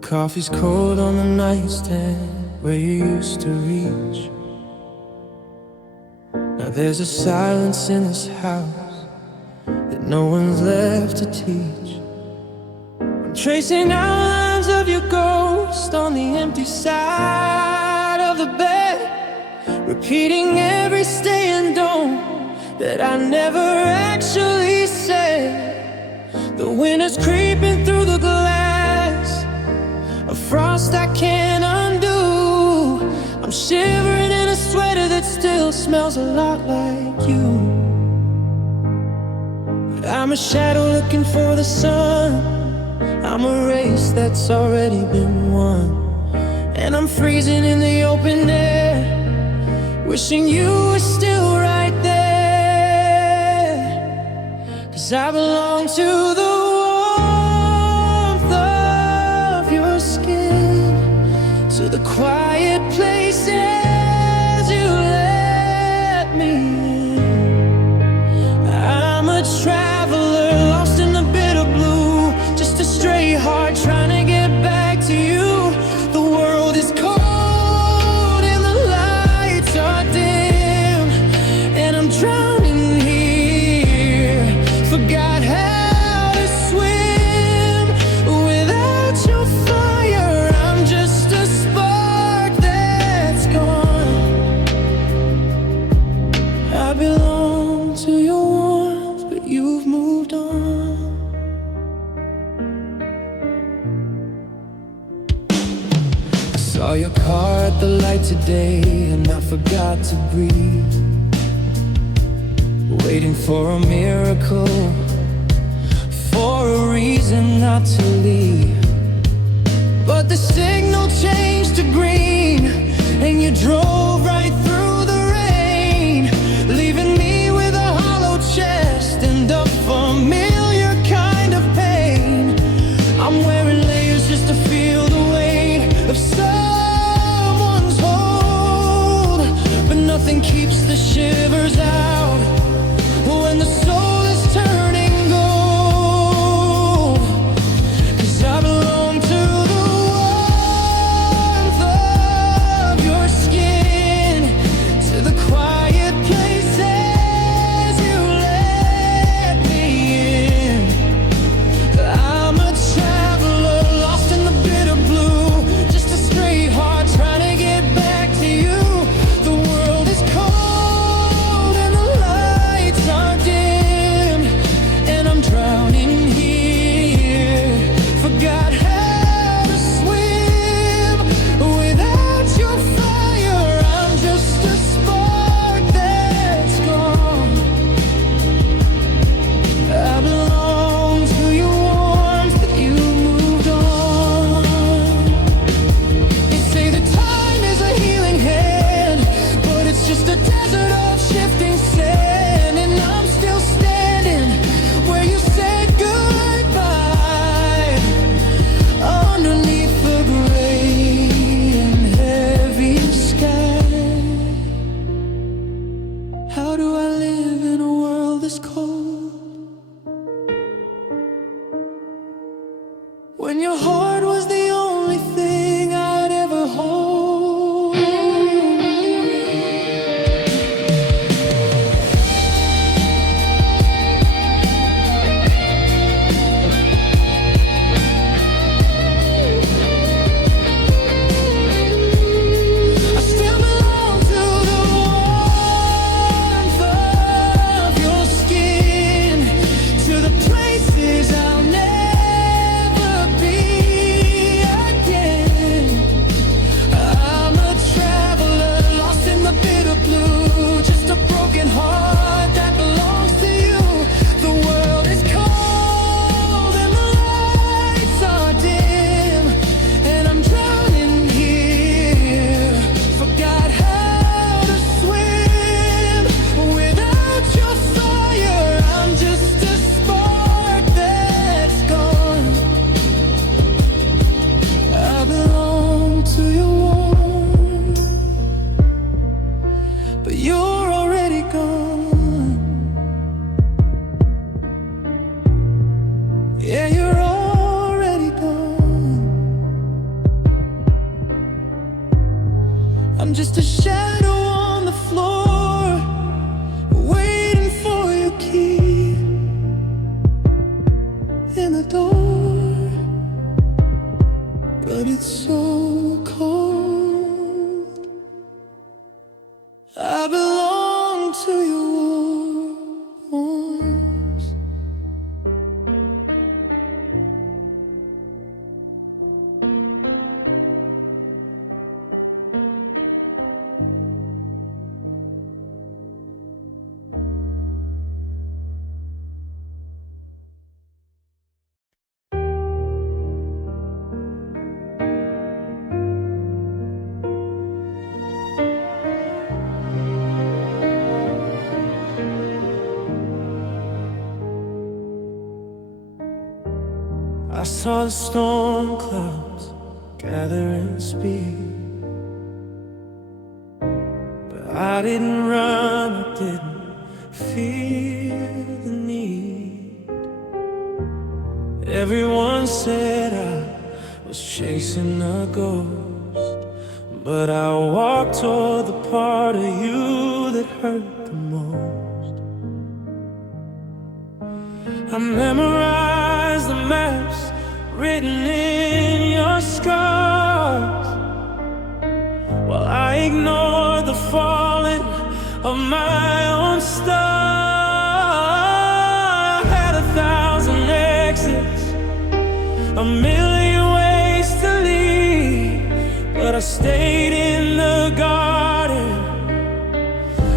coffee's cold on the nightstand where you used to reach. Now there's a silence in this house that no one's left to teach. I'm tracing outlines of your ghost on the empty side of the bed, repeating every stay and don't that I never actually said. The wind is creeping through the glass, a frost I can't undo. I'm shivering in a sweater that still smells a lot like you. But I'm a shadow looking for the sun. I'm a race that's already been won, and I'm freezing in the open air, wishing you were still right there. 'Cause I belong to the warmth of your skin, to the quiet places you let me in. I'm a traveler lost in the bitter blue, just a stray heart trying to get back to you. The world is cold and the lights are dim, and I'm drowning here. Forgot how to swim without your fire. I'm just a spark that's gone. I belong to your warmth, but you've moved on. Saw your car at the light today, and I forgot to breathe, waiting for a miracle, for a reason not to leave. But the signal changed to green, and you drove right through the rain, leaving me with a hollow chest and a familiar kind of pain. I'm wearing layers just to feel the weight of someone's hold, but nothing keeps the shivers out when the soul is turning gold. 'Cause I belong to the warmth of your skin, I'm just a shadow on the floor, waiting for your key in the door. But it's so cold. I belong to your warmth. I saw the storm clouds gathering speed, but I didn't run, I didn't feel the need. Everyone said I was chasing a ghost, but I walked toward the part of you that hurt the most. I memorized the maps written in your scars, while I ignored the falling of my own star. I had 1,000 exits, a million ways to leave, but I stayed in the garden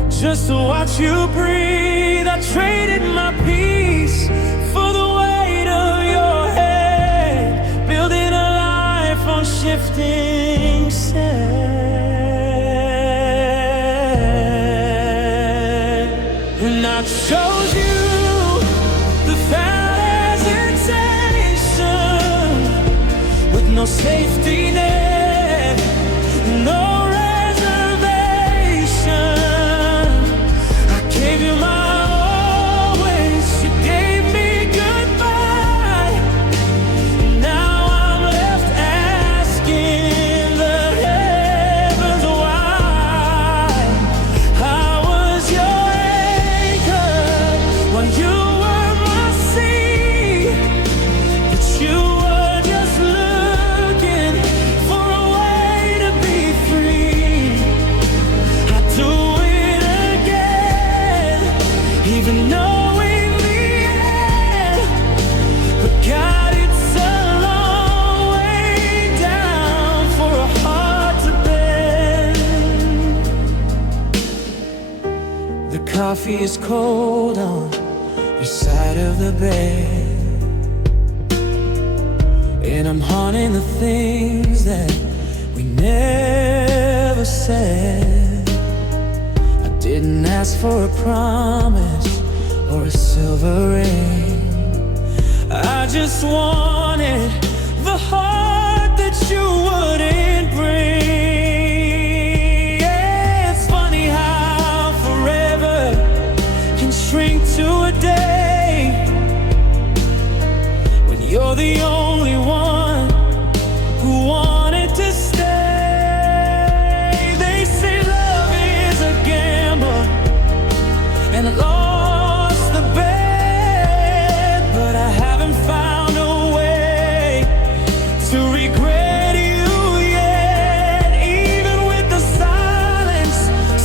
just to watch you breathe. I traded my peace for the weight of your head, building a life on shifting sand. And I chose you without hesitation, with no safety net, no reservation. I gave you my always, you gave me goodbye. Now I'm left asking the heavens why. I was your anchor when you were my sea, but you were just looking for a way to be free. I'd do it again, even knowing the end. But God, it's a long way down for a heart to bend. The coffee is cold on your side of the bed, and I'm haunting the things that we never said. I didn't ask for a promise or a silver ring. I just wanted the heart that you wouldn't bring. Yeah, it's funny how forever can shrink to a day when you're the only one who wanted to stay. They say love is a gamble, and I lost the bet, but I haven't found a way to regret you yet. Even with the silence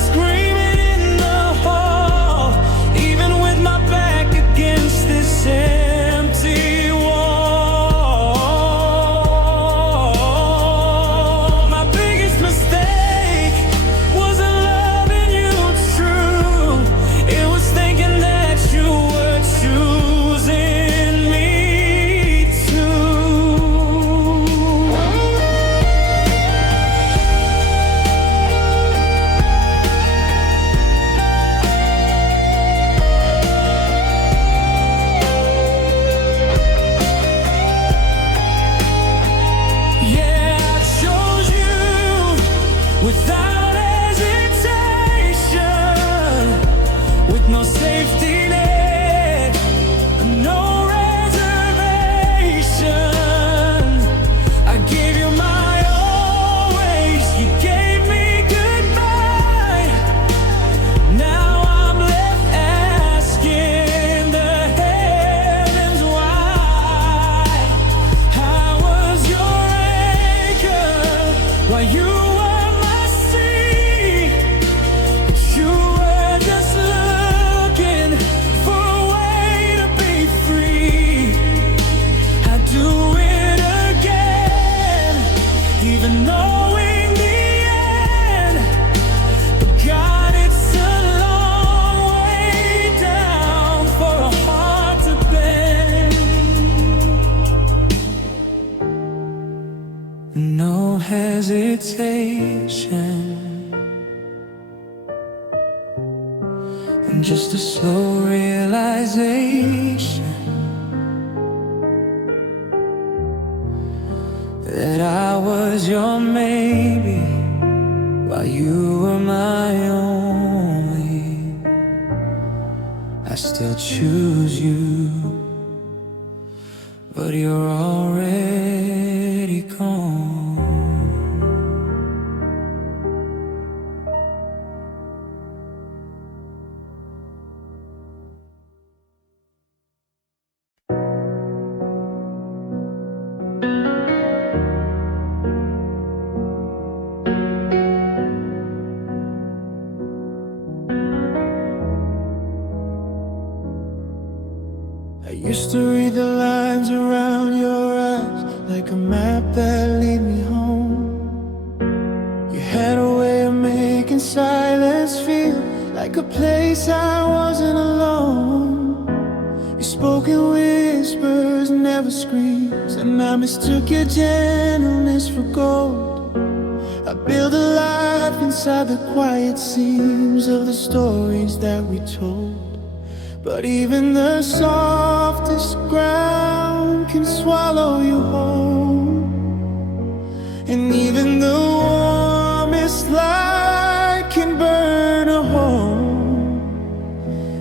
screaming in the hall, even with my back against this empty wall. My biggest mistake wasn't loving you true, it was thinking that you were choosing me too. Yeah, I chose you without hesitation, with no safety net, no reservation. I gave you my always, you gave me goodbye. and just a slow realization that I was your maybe while you were my only. I still choose you, but you're already gone. I used to read the lines around your eyes like a map that lead me home. You had a way of making silence feel like a place I wasn't alone. You spoke in whispers, never screams, and I mistook your gentleness for gold. I built a life inside the quiet seams of the stories that we told. But even the softest ground can swallow you whole, and even the warmest light can burn a hole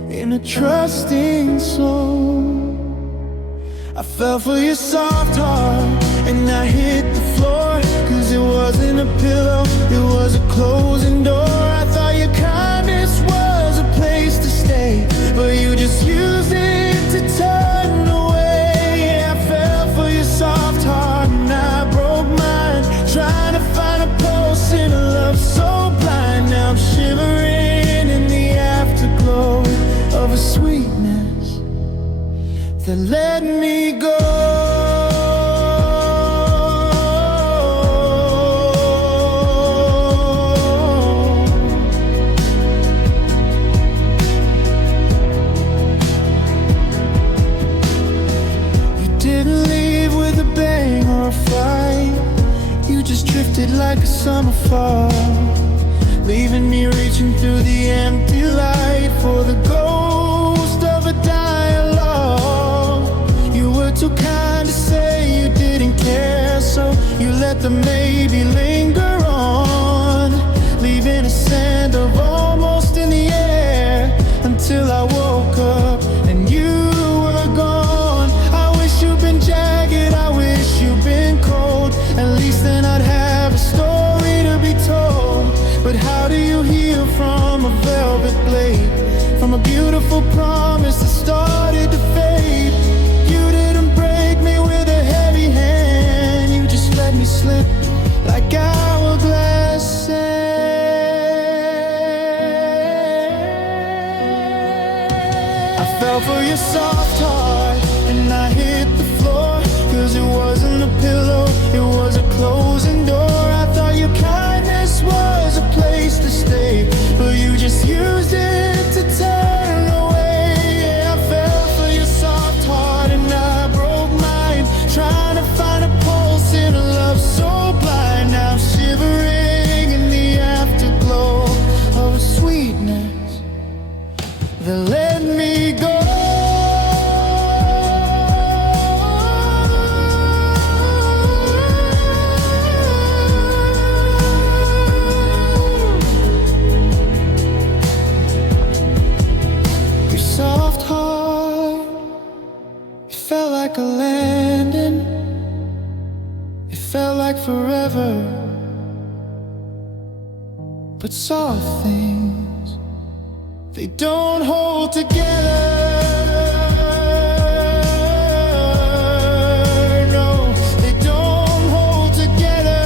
in a trusting soul. I fell for your soft heart and I hit the floor, 'cause it wasn't a pillow, it was a closing door. I thought your kindness was a place to stay, but you just used it to turn away. I fell for your soft heart and I broke mine, trying to find a pulse in a love so blind. Now I'm shivering in the afterglow of a sweetness that let me go. Drifted like a summer fall, leaving me reaching through the empty light for the ghost of a dialogue. You were too kind to say you didn't care, so you let the maybe linger on, leaving a scent of almost in the air until I woke up and you were gone. I wish you'd been jagged, I wish you'd been cold, at least then I'd have a story to be told. But how do you heal from a velvet blade, from a beautiful promise that started to fade? You didn't break me with a heavy hand, you just let me slip like hourglass sand. I fell for your soft heart and I hit the floor, 'cause it wasn't a pillow, it was a closing door. I thought your kindness was a place to stay, but you just used it to turn away. I fell for your soft heart and I broke mine, trying to find a pulse in a love so blind. Now I'm shivering in the afterglow of a sweetness that let me go. Like a landing, it felt like forever, but soft things, they don't hold together. No, they don't hold together.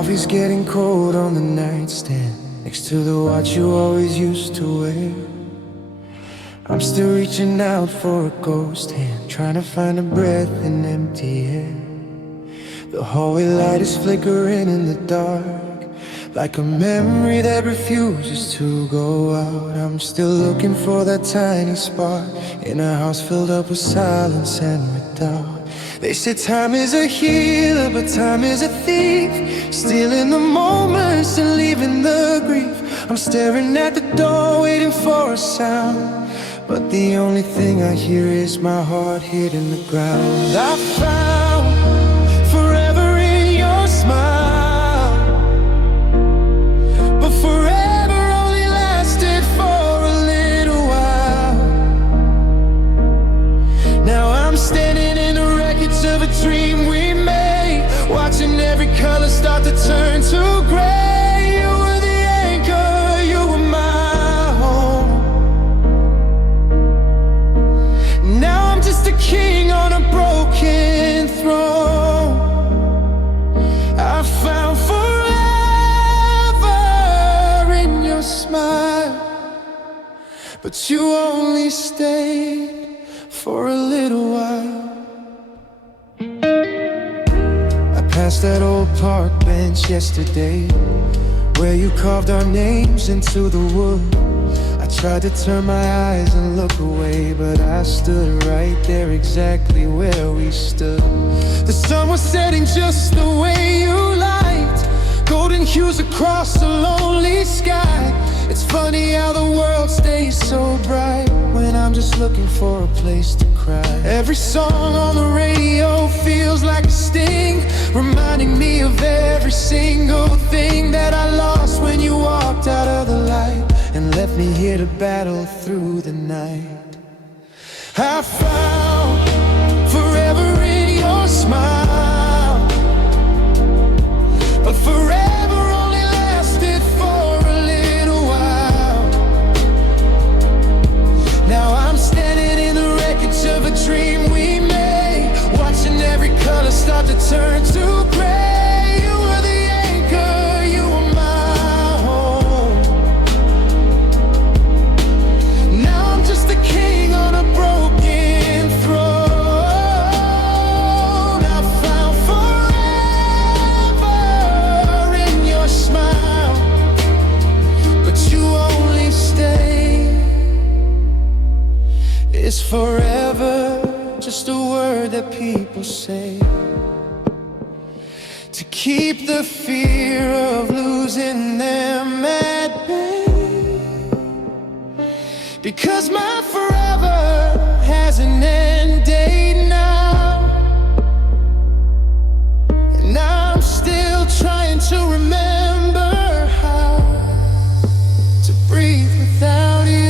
coffee's getting cold on the nightstand next to the watch you always used to wear. I'm still reaching out for a ghost hand, trying to find a breath in empty air. The hallway light is flickering in the dark, like a memory that refuses to go out. I'm still looking for that tiny spark in a house filled up with silence and with doubt. They say time is a healer, but time is a thief, stealing the moments and leaving the grief. I'm staring at the door, waiting for a sound, but the only thing I hear is my heart hitting the ground. I found forever in your smile, but forever only lasted for a little while. Now I'm standing in the wreckage of a dream we made, watching every color start to turn to gray. You were the anchor, you were my home. Now I'm just a king on a broken throne. I found forever in your smile, but you only stayed for a little while. I passed that old park bench yesterday, where you carved our names into the wood. I tried to turn my eyes and look away, but I stood right there exactly where we stood. The sun was setting just the way you liked, golden hues across the lonely sky. It's funny how the world stays so bright when I'm just looking for a place to cry. Every song on the radio feels like a sting, reminding me of every single thing that I lost when you walked out of the light and left me here to battle through the night. I found forever in your smile, but forever only lasted for a little while. Now I'm standing in the wreckage of a dream we made, watching every color start to turn to gray. You were the anchor, you were my home. Now I'm just a king on a broken throne. I found forever in your smile, but you only stay. Is forever just a word that people say to keep the fear of losing them at bay? Because my forever has an end date now, and I'm still trying to remember how to breathe without you.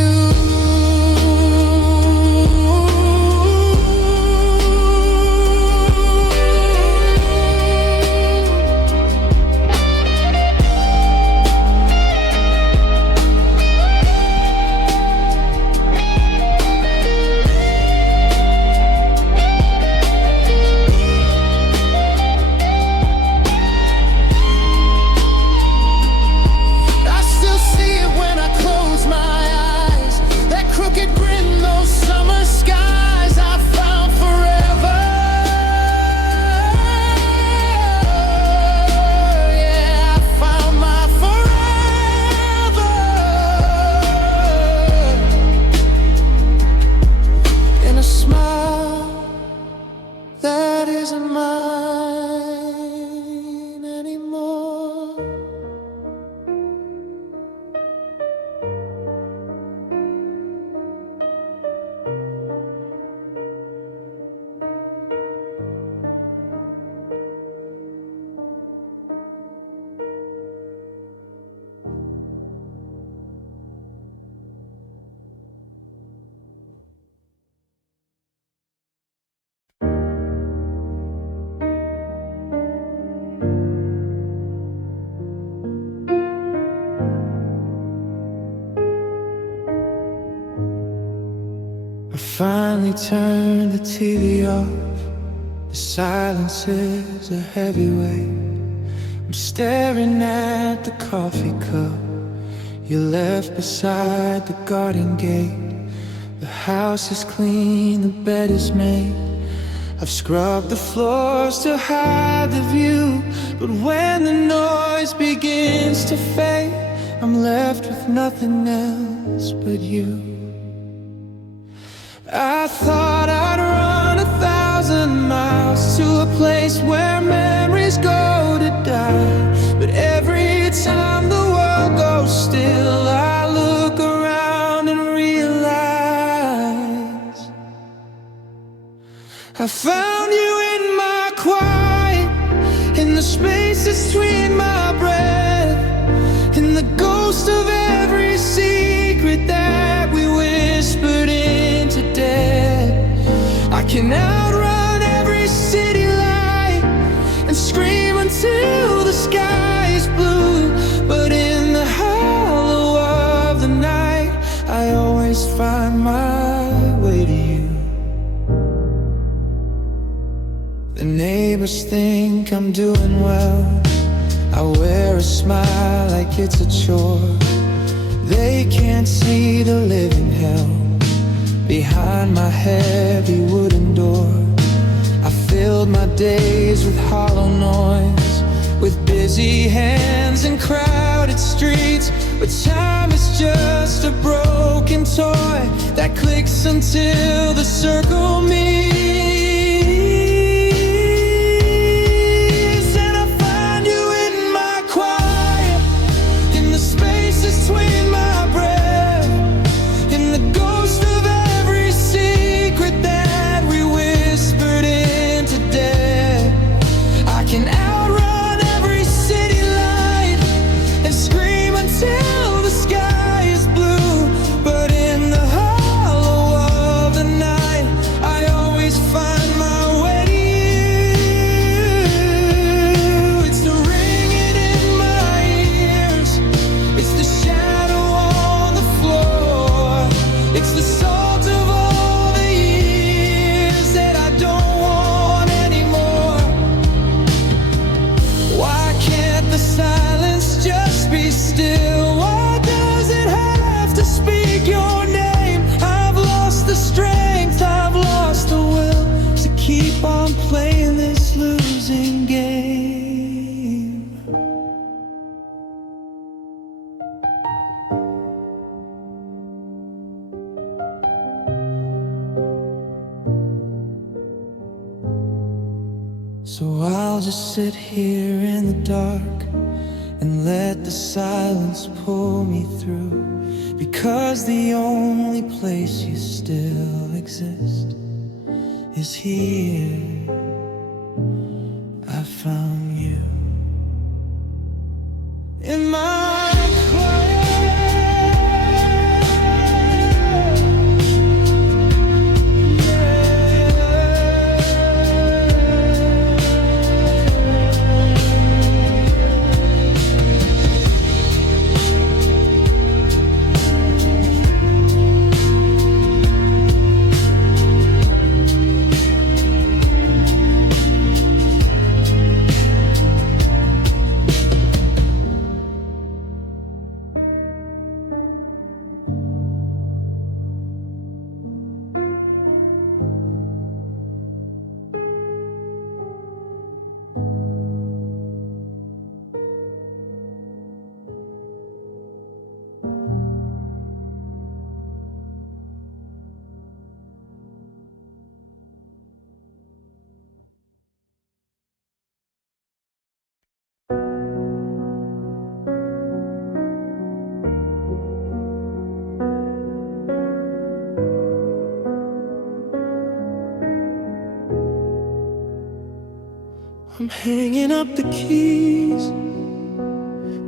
Finally turned the TV off. The silence is a heavy weight. I'm staring at the coffee cup you left beside the garden gate. The house is clean, the bed is made. I've scrubbed the floors to hide the view, but when the noise begins to fade, I'm left with nothing else but you. I thought I'd run 1,000 miles to a place where memories go to die, but every time the world goes still, I look around and realize I found you in my quiet, in the spaces between my breath, in the ghost of every secret that we whispered into death. I can outrun every city light and scream until the sky is blue, but in the hollow of the night, I always find my way to you. The neighbors think I'm doing well. I wear a smile like it's a chore. They can't see the living hell behind my heavy wooden door. I filled my days with hollow noise, with busy hands and crowded streets, but time is just a broken toy that clicks until the circle meets. Between my breath, in the ghost of every secret that we whispered into death. I can outrun every city light and scream until the sky is blue, but in the hollow of the night, I always find my way to you. It's the ringing in my ears, it's the shadow on the floor, it's the salt of all the years that I don't want anymore. Why can't the silence just be still? Why does it have to speak your name? I've lost the strength, I've lost the will to keep on playing this losing game. So I'll just sit here in the dark and let the silence pull me through, because the only place you still exist is here. I found you in my quiet. I'm hanging up the keys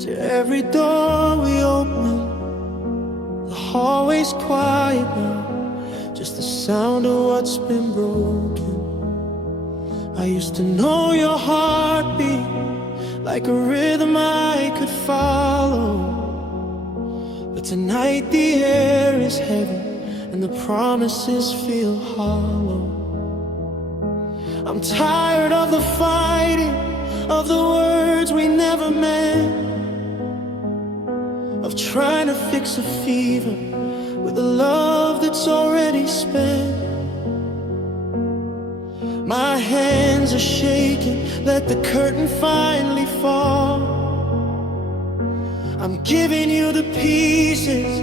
to every door we open. The hallway's quiet now, just the sound of what's been broken. I used to know your heartbeat like a rhythm I could follow, but tonight the air is heavy and the promises feel hollow. I'm tired of the fighting, of the words we never trying to fix a fever with a love that's already spent. My hands are shaking, let the curtain finally fall. I'm giving you the pieces,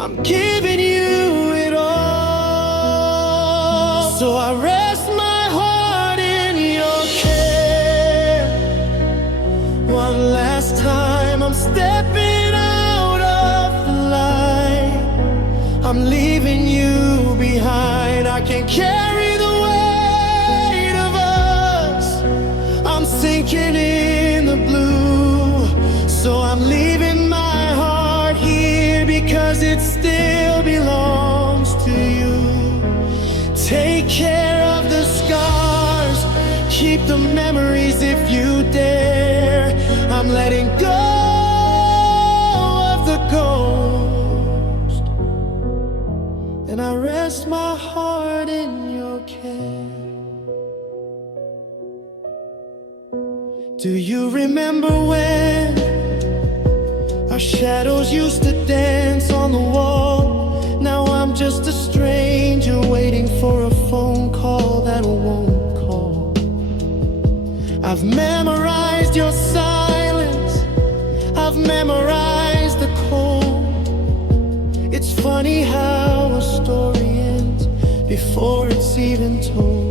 I'm giving you it all. So I rest my heart in your care. One last time I'm stepping out of the light. I'm leaving you behind. I can't carry the weight of us. I'm sinking in the blue. So I'm leaving my heart here because it still belongs to you. Take care of the scars, keep the memories if you dare. I'm letting go of the ghost, and I rest my heart in your care. Do you remember when our shadows used to dance on the wall? Now I'm just a stranger waiting for a phone call that won't call. I've memorized your silence, I've memorized the cold. It's funny how a story ends before it's even told.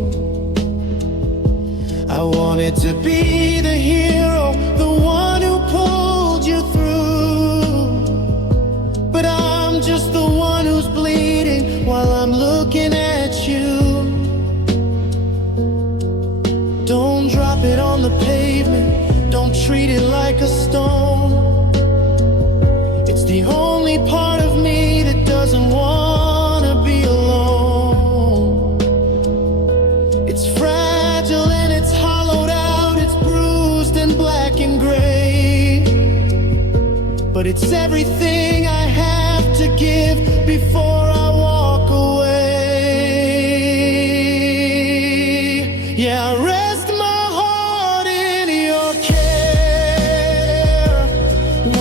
I wanted to be the hero, the one who pulled you through, but I'm just the one who's bleeding while I'm looking at you. Don't drop it on the pavement, don't treat it like a stone. It's the only part of me that doesn't wanna be alone. It's fragile and it's hollowed out, it's bruised and black and gray, but it's everything I have to give before I walk away. Yeah, I rest my heart in your care.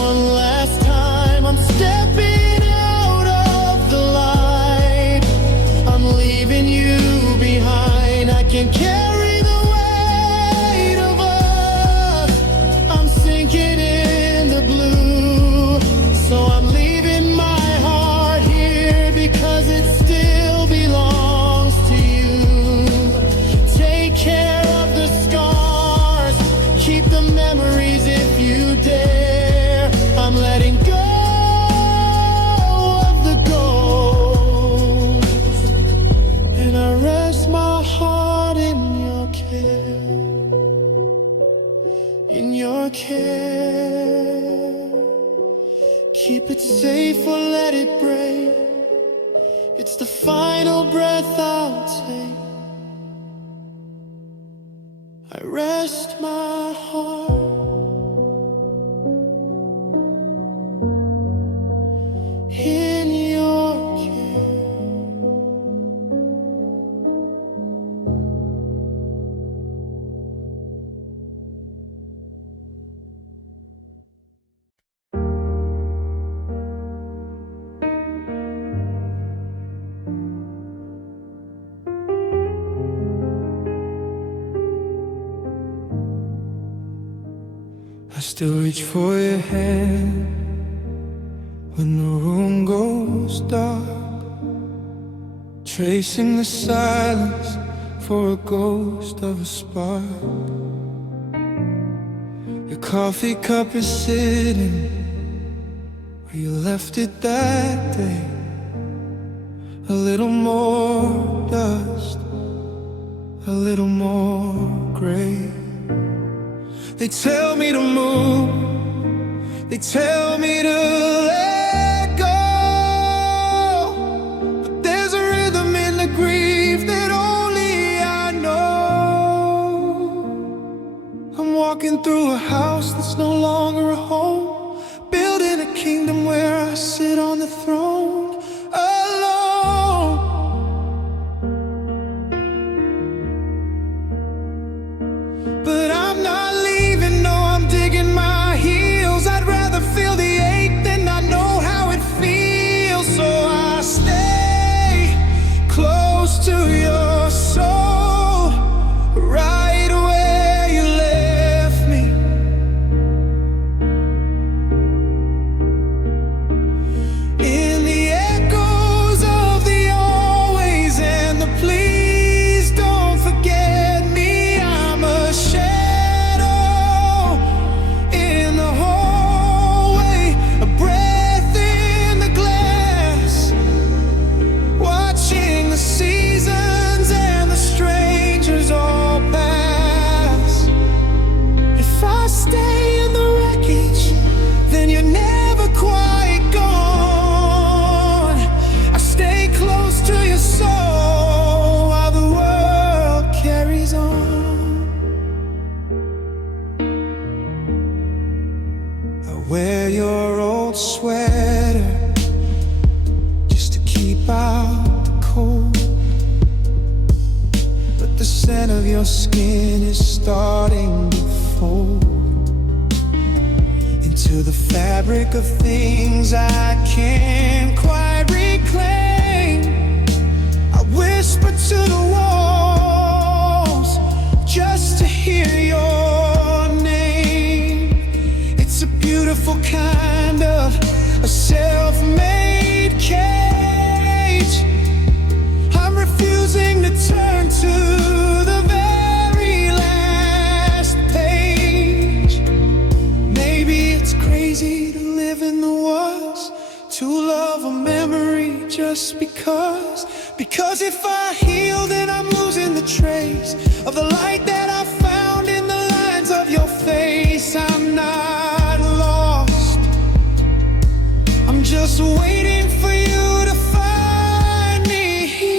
One last time I'm stepping out of the light. I'm leaving you behind. I can't carry the weight of us. I'm sinking in the blue. So I'm leaving my heart here because it still belongs to you. Take care of the scars, keep the memories if you dare. I'm letting go of the ghost, and I rest my heart in your care. In your care, keep it safe or let it break. It's the final breath I'll take. I rest my heart in your care. I still reach for your hand when the room goes dark, tracing the silence for a ghost of a spark. Your coffee cup is sitting where you left it that day. A little more dust, a little more gray. They tell me to move, they tell me to let go, but there's a rhythm in the grief that only I know. I'm walking through a house that's no longer a home, building a kingdom where I sit on the throne alone. But I'm not digging my heels. I'd rather feel the ache than not know 90% of your skin is starting to fold into the fabric of things I can't quite reclaim. I whisper to the walls just to hear your name. It's a beautiful kind of a self-made cage. I'm refusing to turn to the very last page. Maybe it's crazy to live in the was, to love a memory just because. Because if I heal, then I'm losing the trace of the light that I found in the lines of your face. I'm not lost, I'm just waiting for you to find me here.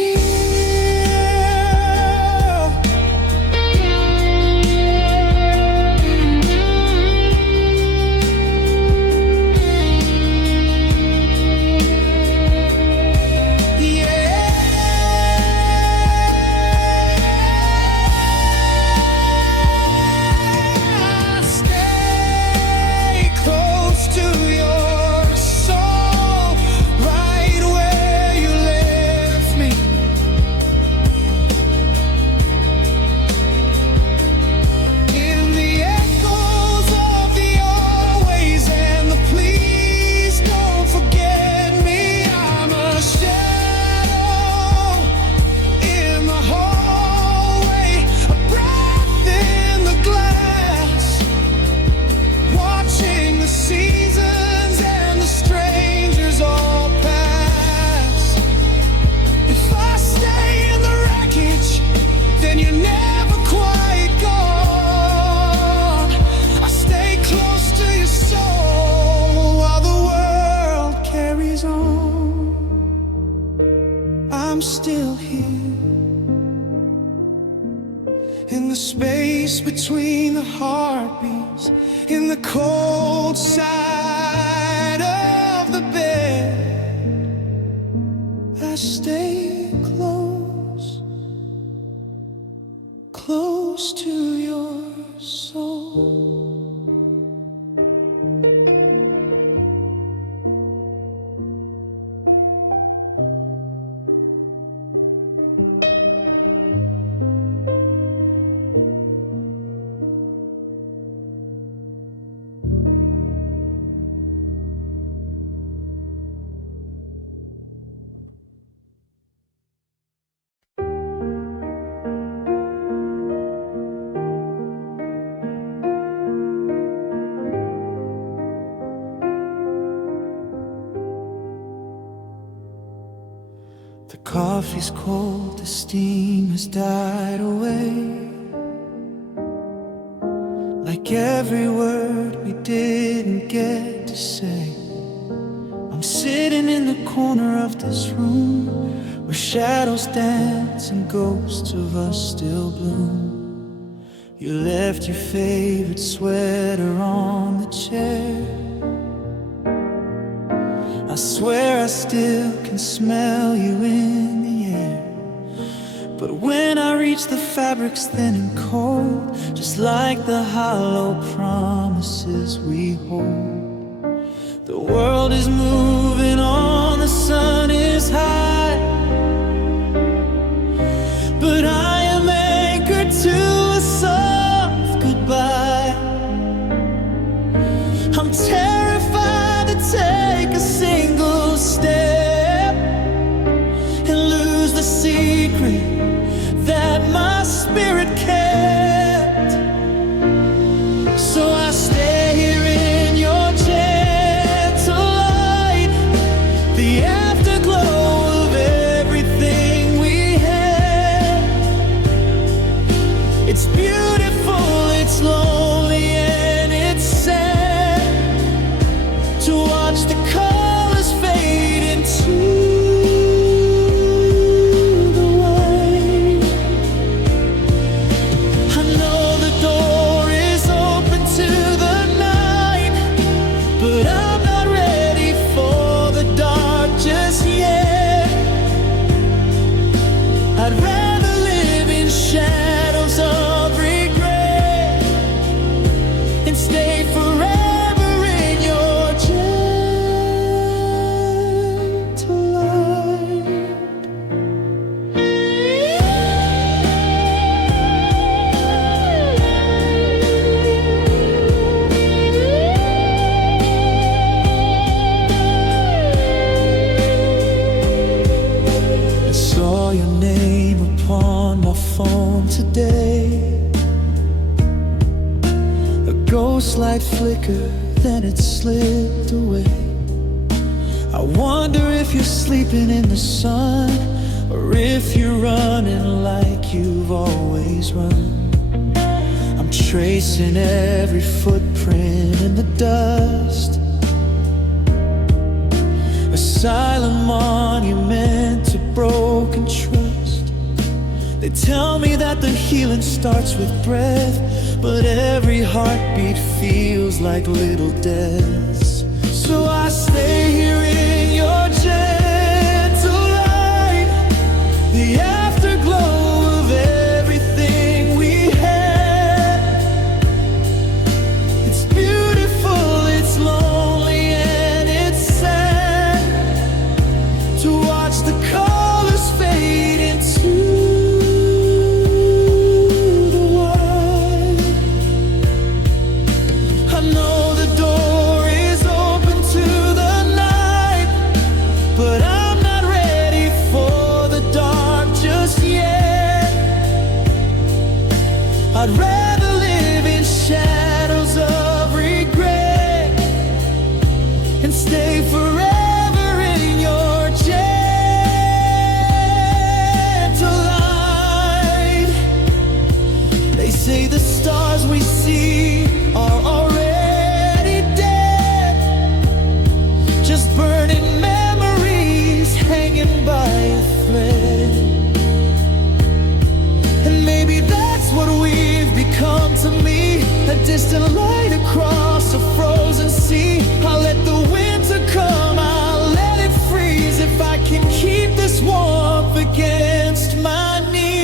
I'm still here in the space between the heartbeats, in the cold side of the bed. I stay close, close to your soul. The coffee's cold, the steam has died away. Like every word we didn't get to say. I'm sitting in the corner of this room where shadows dance and ghosts of us still bloom. You left your favorite sweater on the chair. I swear I still can smell you in the air. But when I reach the fabrics thin and cold, just like the hollow promises we hold, the world is moving on, the sun is high, but I am anchored to a soft goodbye. I'm terrified to take a single step and lose the secret that my spirit kept. So I stay here in your gentle light, the afterglow of everything we had. It's beautiful, it's lonely, and it's sad to watch the colors fade into the white. I know the door is open to the night, but I'm not ready for the dark just yet. I'd rather live in shadow light flickered, then it slipped away. I wonder if you're sleeping in the sun, or if you're running like you've always run. I'm tracing every footprint in the dust, a silent monument to broken trust. They tell me that the healing starts with breath, but every heartbeat feels like little deaths. So I stay here in your gentle light, the afterglow of everything we had. It's beautiful, it's lonely, and it's sad to watch the colors fade into the white. I know the door is open to the night, but I'm not ready for the dark just yet. I'd rather live in shadows of regret and stay forever in your gentle light. They say the stars we see are already dead, just burning memories hanging by a thread. And maybe that's what we've become to me, a distant light across a frozen sea. I'll let the winter come, I'll let it freeze, if I can keep this warmth against my knees.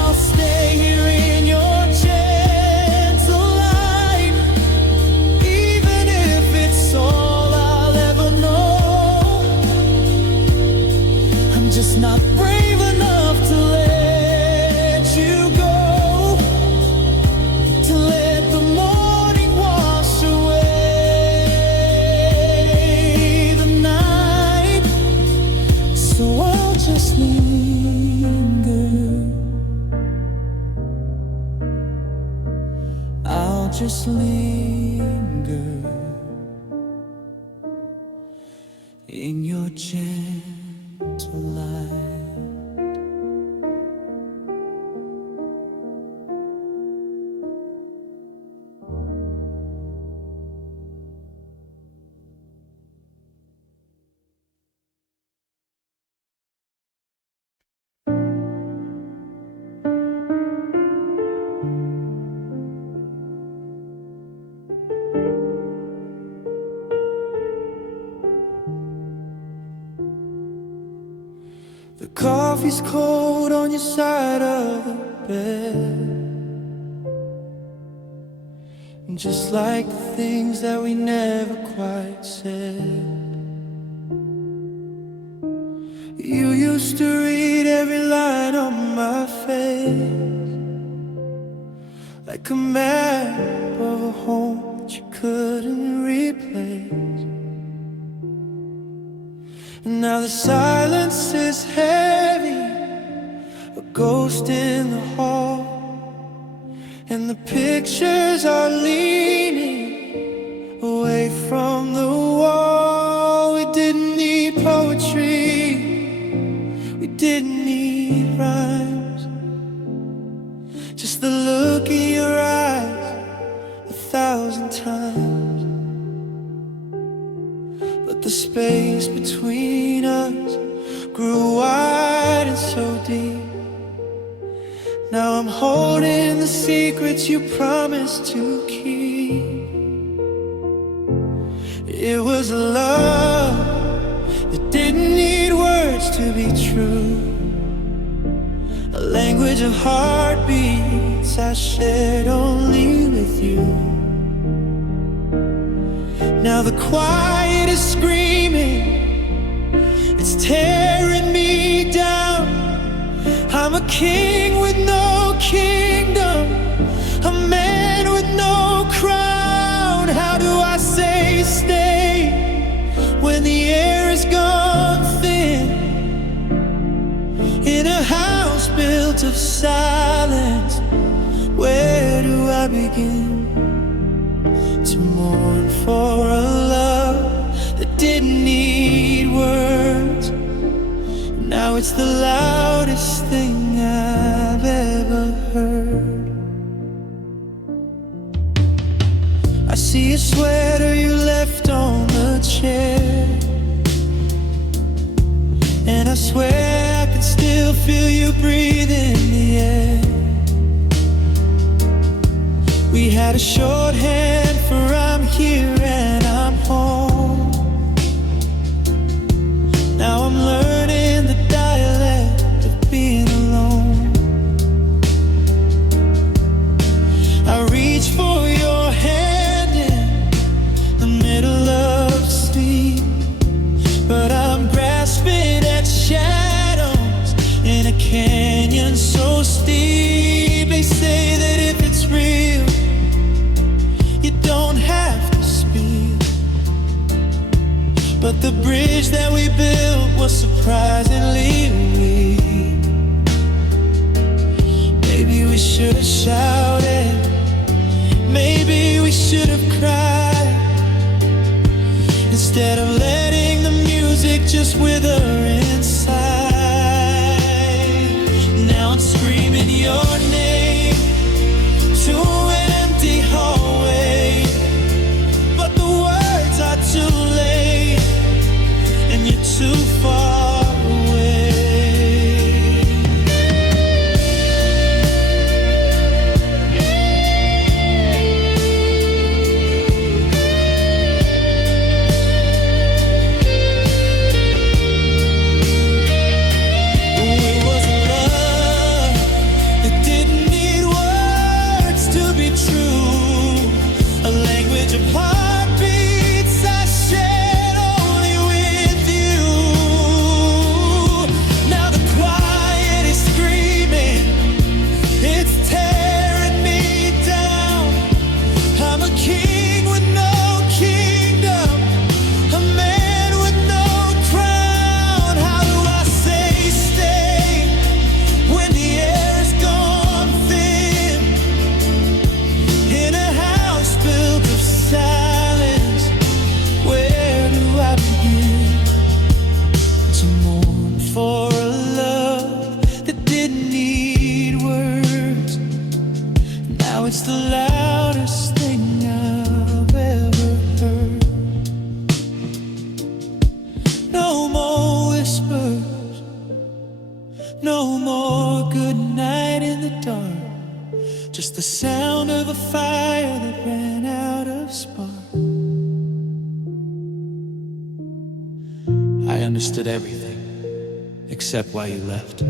I'll stay here in your gentle light, even if it's all I'll ever know. I'm just not brave enough to let you go, to let the morning wash away the night. So I'll just linger, I'll just linger in your gentle light. The coffee's cold on your side of the bed, just like the things that we never quite said. You used to read every line on my face, like a map of a home that you couldn't replace. And now the silence is heavy, a ghost in the hall, and the pictures are leaning away from the wall. We didn't need poetry, we didn't need rhymes, just the look in your eyes 1,000 times. But the space between us grew wide and so deep. Now I'm holding the secrets you promised to keep. It was a love that didn't need words to be true, a language of heartbeats I shared only with you. Now the quiet is screaming, it's tearing me down. I'm a king with no kingdom, a man with no crown. How do I say stay when the air is gone thin? In a house built of silence, where do I begin to mourn for a love that didn't need words? Now it's the loudest thing I've ever heard. I see a sweater you left on the chair, and I swear I can still feel you breathe in the air. We had a shorthand for I'm here and I'm home. Now I'm learning the dialect of being alone. I reach for your hand in the middle of sleep, but I'm grasping at shadows in a canyon so steep. They say that if it's real, you don't have to speak, but the bridge that we built was surprisingly weak. Maybe we should have shouted, maybe we should have cried, instead of letting the music just wither inside. Now I'm screaming your name to an empty hallway, but the words are too late and you're too far away. It was a love that didn't need words to be true, a language of heartbeats I shared only with you. Now the quiet is screaming, it's tearing me down. I'm a king with no kingdom, a man with no crown. How do I say stay when the air's gone thin? In a house built of silence, where do I begin to mourn for a love that didn't need words? Now it's the loudest thing I've ever heard. No more whispers, no more good night in the dark, just the sound of a fire that ran out of spark. I understood everything except why you left,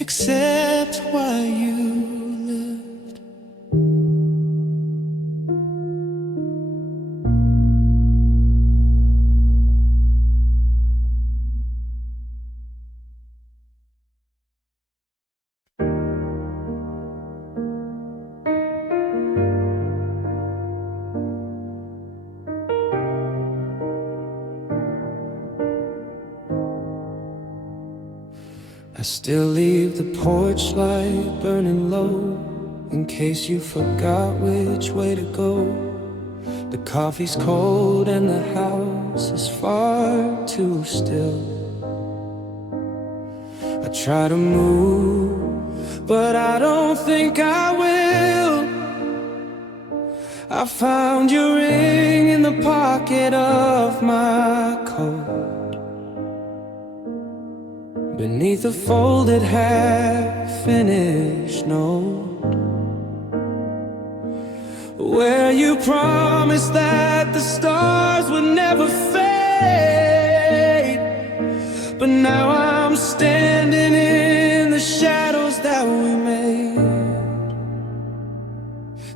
except why you left. I still leave the porch light burning low, in case you forgot which way to go. The coffee's cold and the house is far too still. I try to move, but I don't think I will. I found your ring in the pocket of my coat, beneath a folded half-finished note, where you promised that the stars would never fade. But now I'm standing in the shadows that we made,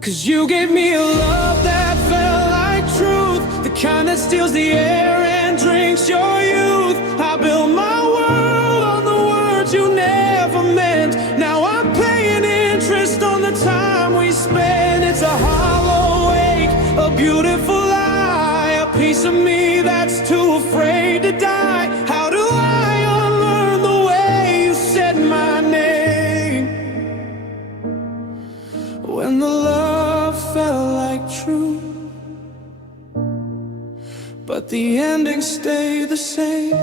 'Cause you gave me a love that felt like truth, the kind that steals the air and drinks your youth. I built my world on the words you never meant. Now I'm paying interest on the time we spend. It's a hollow ache, a beautiful lie, a piece of me that's too afraid to die. How do I unlearn the way you said my name? When the love felt like truth, but the ending stayed the same.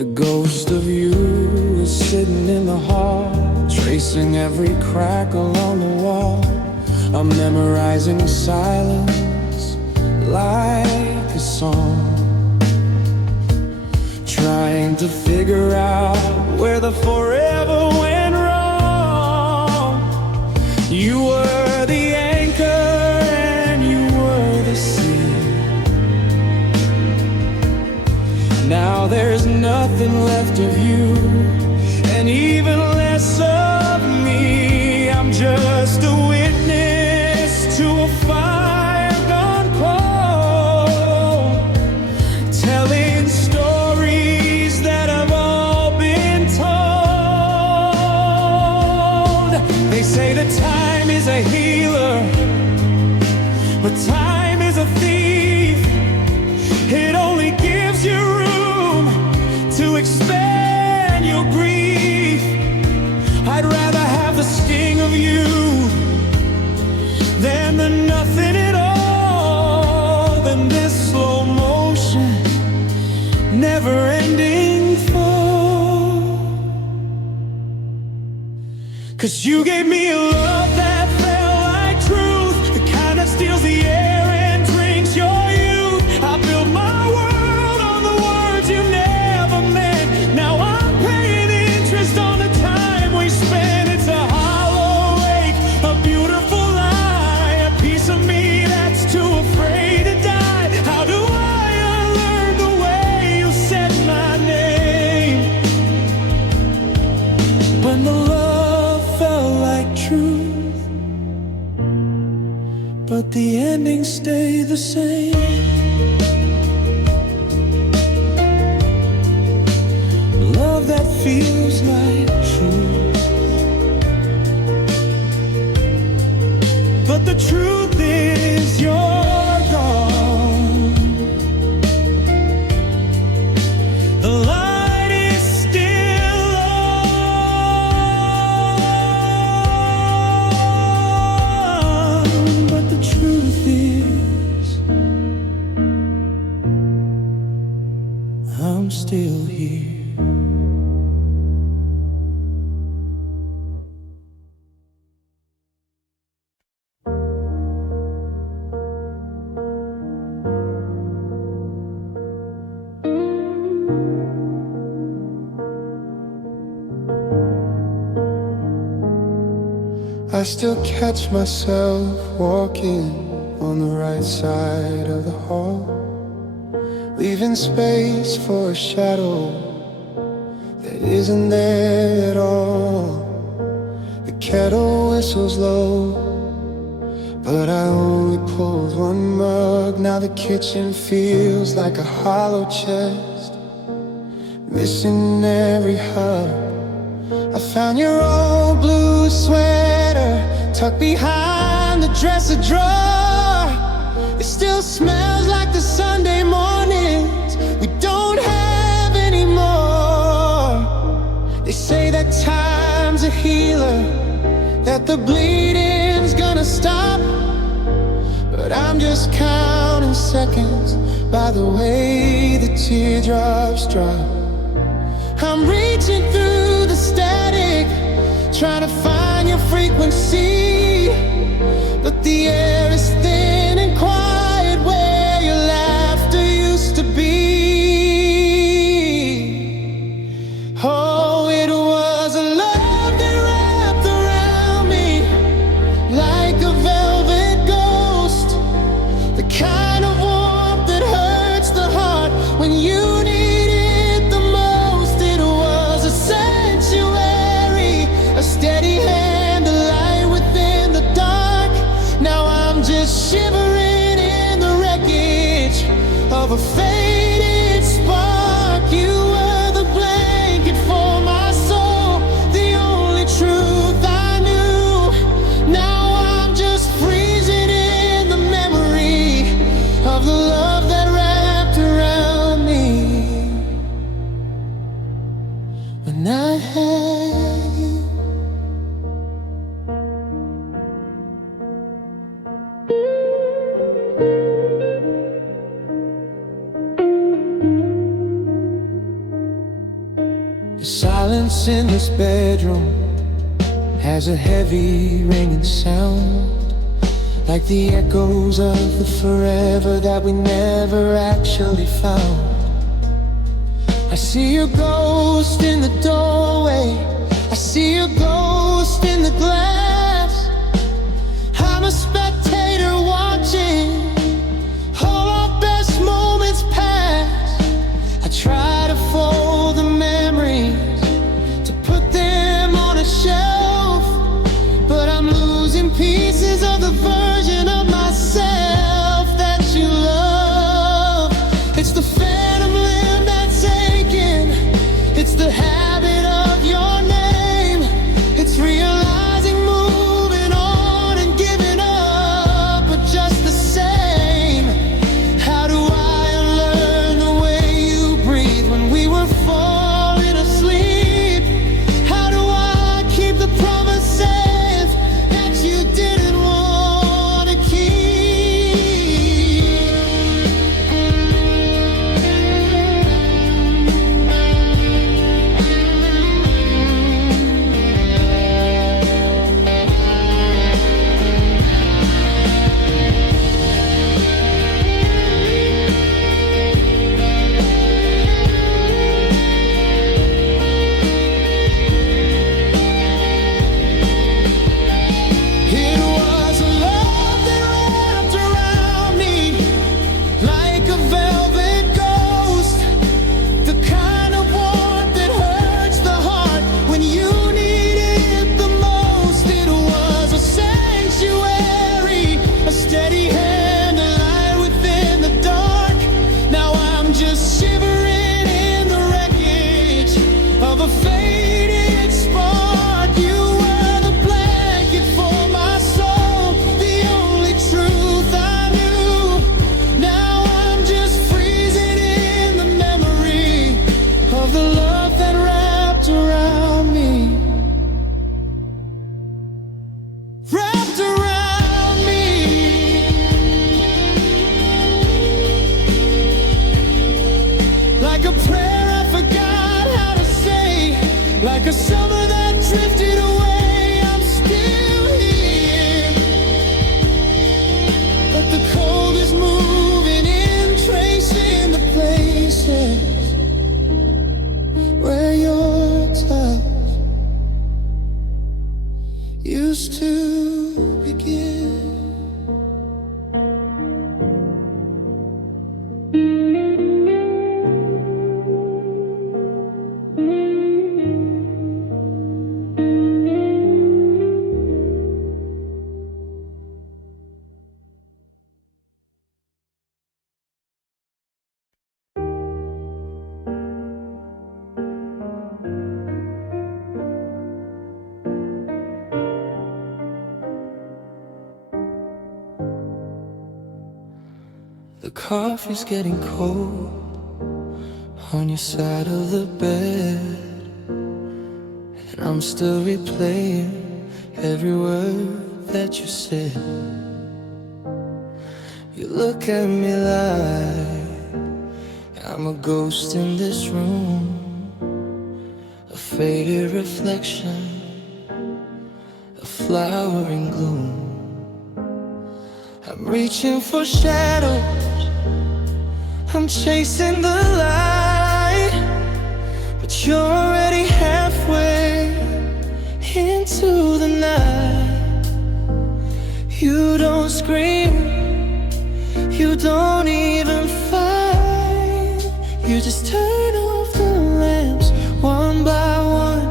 The ghost of you is sitting in the hall, tracing every crack along the wall. I'm memorizing silence like a song, trying to figure out where the forever went wrong. You were the anchor and you were the sea. Now there's nothing left of you, and even less of me. I'm just a witness to a fire gone cold, telling stories that have all been told. They say that time is a healer, but time is a thief. It only gives you room to expand your grief. I'd rather have the sting of you than the nothing at all, than this slow motion, never-ending fall. 'Cause you gave me a love that felt like truth, the kind that steals the air and drinks your youth. I built my world on the words you never meant. Now I'm paying interest on the time we spent. It's a hollow ache, a beautiful lie, a piece of me that's too afraid to die. How do I unlearn the way you said my name? When the love felt like truth, but the ending stayed the same. Love that feels like truth, but the truth is you're gone. The light is still on, but the truth is I'm still here. I still catch myself walking on the right side of the hall, leaving space for a shadow that isn't there at all. The kettle whistles low, but I only pulled one mug. Now the kitchen feels like a hollow chest, missing every hug. I found your old blue sweater tucked behind the dresser drawer. It still smells like the Sunday mornings we don't have anymore. They say that time's a healer, that the bleeding's gonna stop, but I'm just counting seconds by the way the teardrops drop. I'm reaching through the static, trying to find your frequency, but the air is thin and quiet where your laughter used to be. Oh, it was a love that wrapped around me like a velvet ghost, the kind of silence in this bedroom has a heavy ringing sound, like the echoes of the forever that we never actually found. I see your ghost in the doorway, I see your ghost in the glass. I'm a spectator watching all our best moments pass. I try to fold the memories to put them on a shelf, but I'm losing pieces of the version of myself that you love. It's the phantom limb that's aching, it's the habit of your name, it's realizing moving on and giving up, but just the same. How do I unlearn the way you breathe when we were falling asleep? How do I keep the promises that you didn't want to keep? It was a love that wrapped around me like a velvet ghost, the kind of warmth that hurts the heart when you need it the most. It was a sanctuary, a steady hand, a light within the dark. Now I'm just shivering in the wreckage of a faded spark. You were the blanket for my soul, the only truth I knew. Now I'm just freezing in the memory of the love that wrapped around me. Wrapped around me like a prayer I forgot how to say, like a summer that drifted away. I'm still here, but the cold is moving in, tracing the places where your touch used to begin. The coffee's getting cold on your side of the bed, and I'm still replaying every word that you said. You look at me like I'm a ghost in this room, a faded reflection, a flower in gloom. I'm reaching for shadows, I'm chasing the light, but you're already halfway into the night. You don't scream, you don't even fight, you just turn off the lamps one by one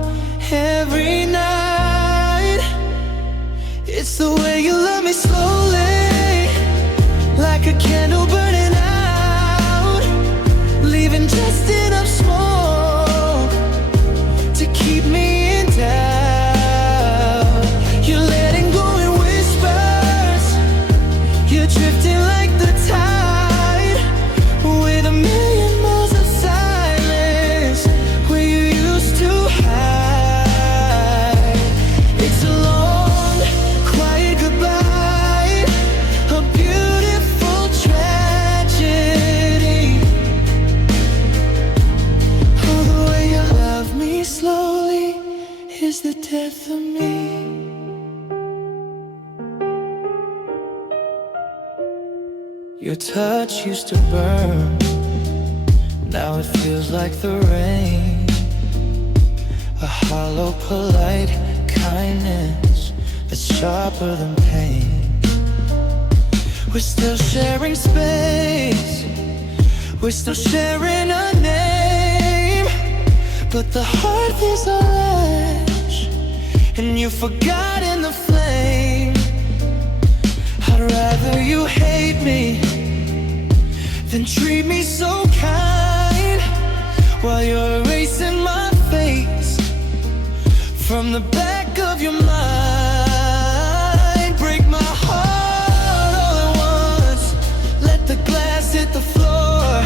every night. It's the way you love me slowly, like a candle burning out, leaving just enough smoke to keep me in doubt. You're letting go in whispers, you're drifting like the tide, with a million miles of silence where you used to hide. It's a long, quiet goodbye, a beautiful tragedy. Your touch used to burn, now it feels like the rain. A hollow, polite kindness that's sharper than pain. We're still sharing space, we're still sharing a name, but the heart is a latch, and you've forgotten the flame. I'd rather you hate me than treat me so kind, while you're erasing my face from the back of your mind. Break my heart all at once, let the glass hit the floor.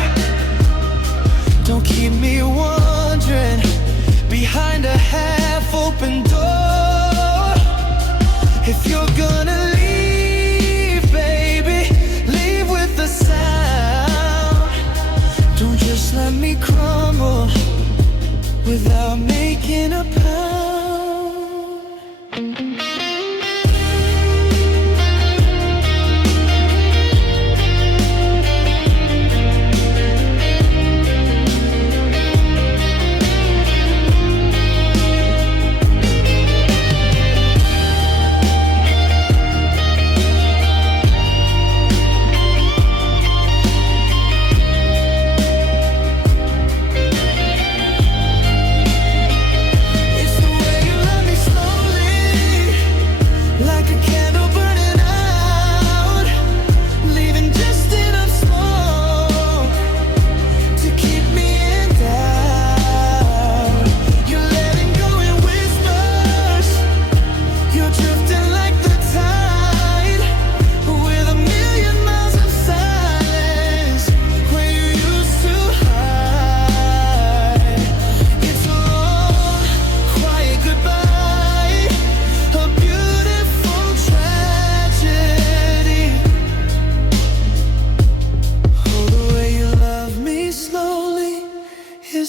Don't keep me wondering behind a half-open door. If you're gonna leave, baby, leave with the sound. Don't just let me crumble without making a pound.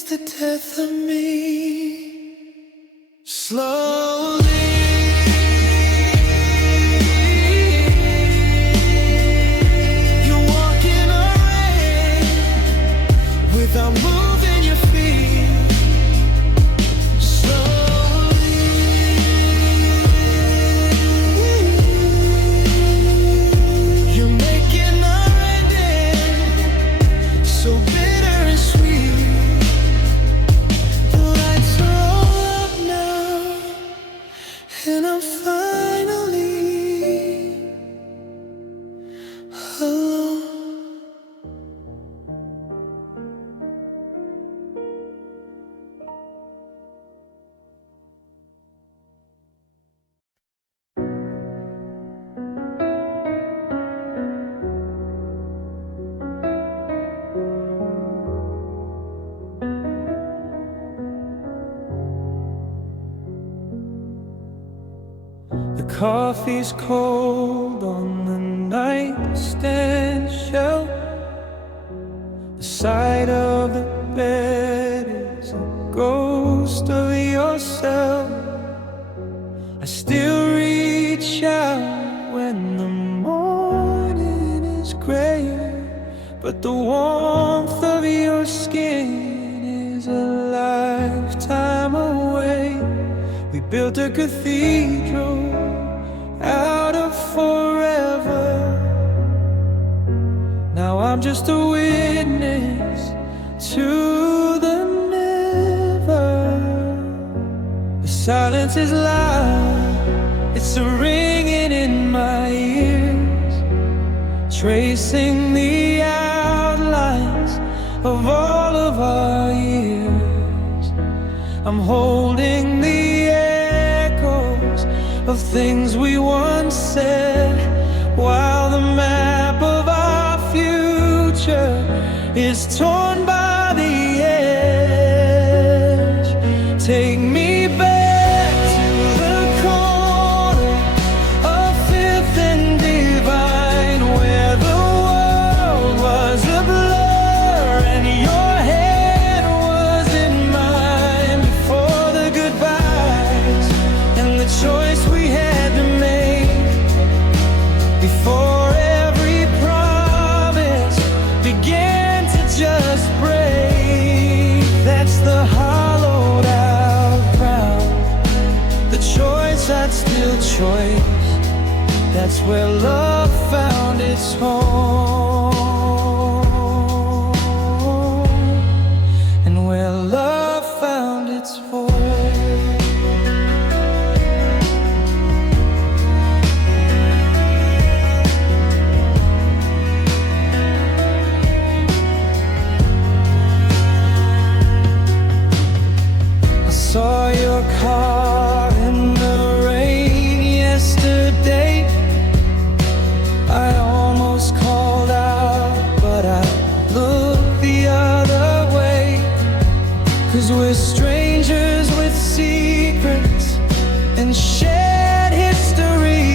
The death of me slowly. You're walking away without moving your feet. Slowly. You're making our ending so bitter and sweet. And I'm finally alone. The coffee's cold on the nightstand shelf. The side of the bed is a ghost of yourself. I still reach out when the morning is gray, but the warmth of your skin is a lifetime away. We built a cathedral out of forever. Now I'm just a witness to the never. The silence is loud, it's a ringing in my ears, tracing the outlines of all of our years. I'm holding the echoes of things we once said, while the map of our future is torn by the edge. Take me back to the corner of Fifth and Divine, where the world was a blur and your hand was in mine, before the goodbyes and the choice we had to make, before every promise That's where love found its home, and where love found its voice. I saw your car in the rain yesterday. I almost called out, but I looked the other way. 'Cause we're strangers with secrets and shared history,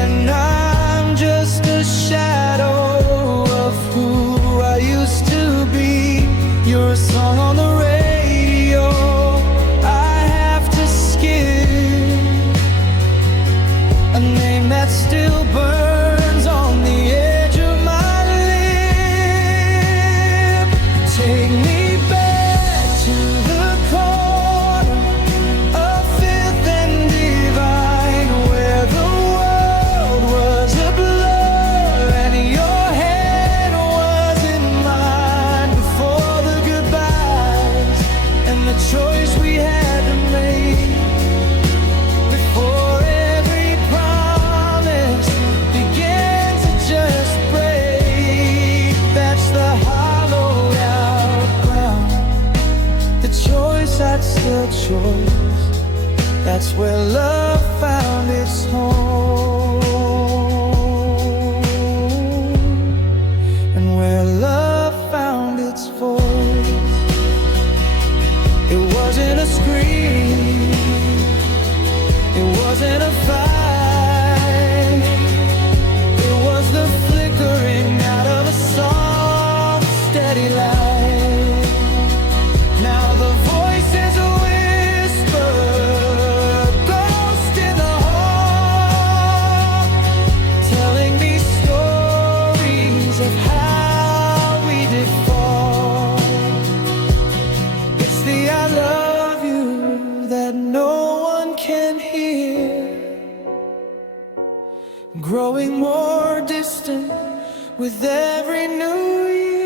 and I'm just a shadow of who I used to be. You're a song on the radio I have to skip, a name that still burns on the edge of my lip. Take me back to the corner of Fifth and Divine, where the world was a blur and your hand was in mine. Before the goodbyes and the choice we had to make, before every promise began to just break. That's the hollowed out ground, the choice I'd still choose. That's where love found its home, and where love found its voice. It wasn't a scream, it wasn't a fight, it was the flickering out of a soft, steady light. Now the voice is a whisper, ghost in the hall, telling me stories of how we did fall. It's the I love you that no one can hear, growing more distant with every new year.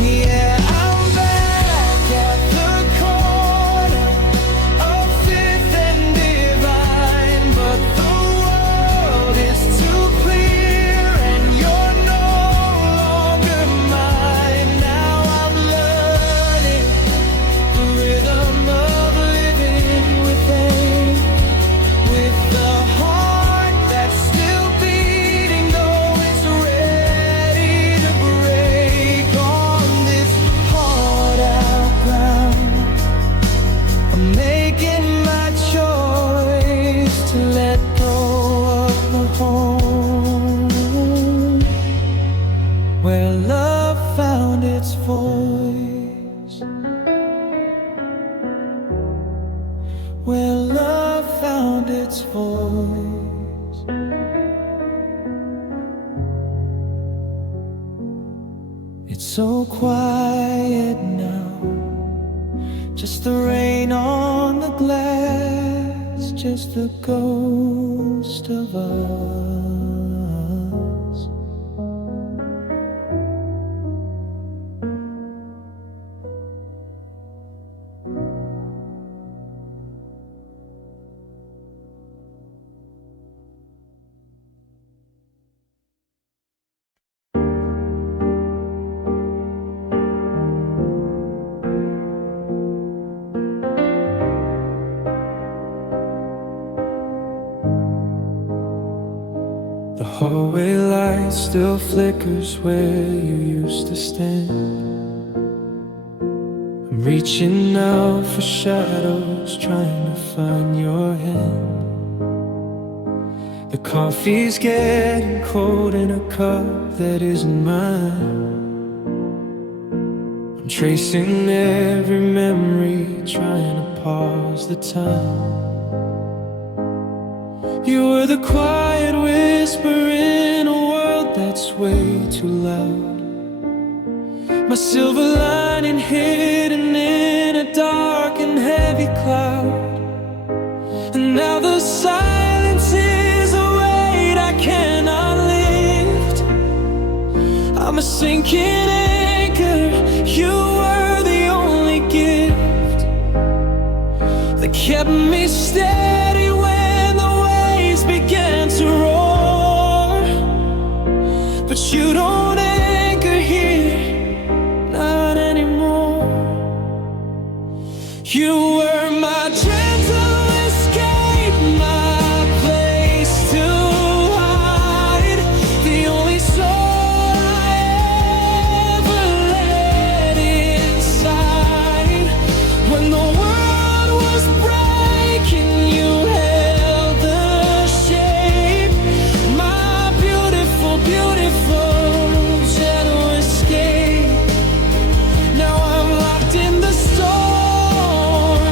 Yeah, I'm back at the corner of Fifth and Divine, but the world is too clear and you're no longer mine. Now I'm learning the rhythm of living within, with the heart that's still beating, though it's ready to break on this hard out ground. I'm making my choice to let go of the home, where love found its voice, where love found its voice. It's so quiet now, just the rain on the glass, just the ghost of us. The hallway light still flickers where you used to stand. I'm reaching out for shadows, trying to find your hand. The coffee's getting cold in a cup that isn't mine. I'm tracing every memory, trying to pause the time. You were the quiet whisper in a world that's way too loud. My silver lining hidden in a dark and heavy cloud. And now the silence is a weight I cannot lift. I'm a sinking anchor, you were the only gift that kept me steady when the waves began to roar. But you don't anchor here, not anymore. You were my gentle escape, my place to hide, the only soul I ever let inside. When the world was breaking, you held the shape, my beautiful, beautiful gentle escape. Now I'm locked in the storm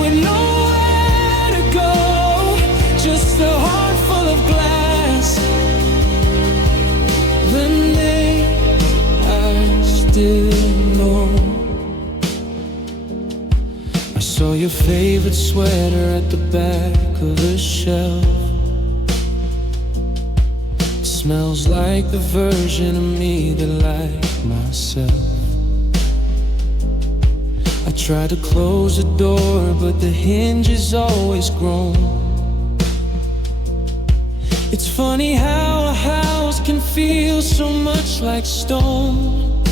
with nowhere to go, just a heart full of glass. The name I still know. I saw your favorite sweater at the back of the shelf. It smells like the version of me that liked myself. I tried to close the door, but the hinge is always grown. It's funny how a house can feel so much like stone.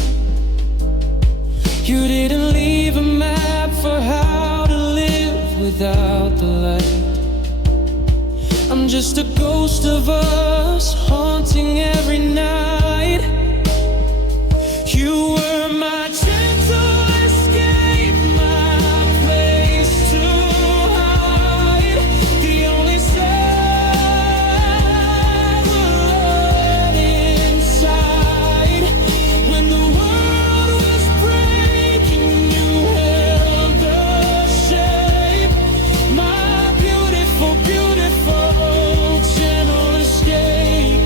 You didn't leave a map for how to live without the light. I'm just a ghost of us haunting every night. You were my gentle escape, my place to hide, the only silent inside. When the world was breaking, you held the shape, my beautiful, beautiful gentle escape.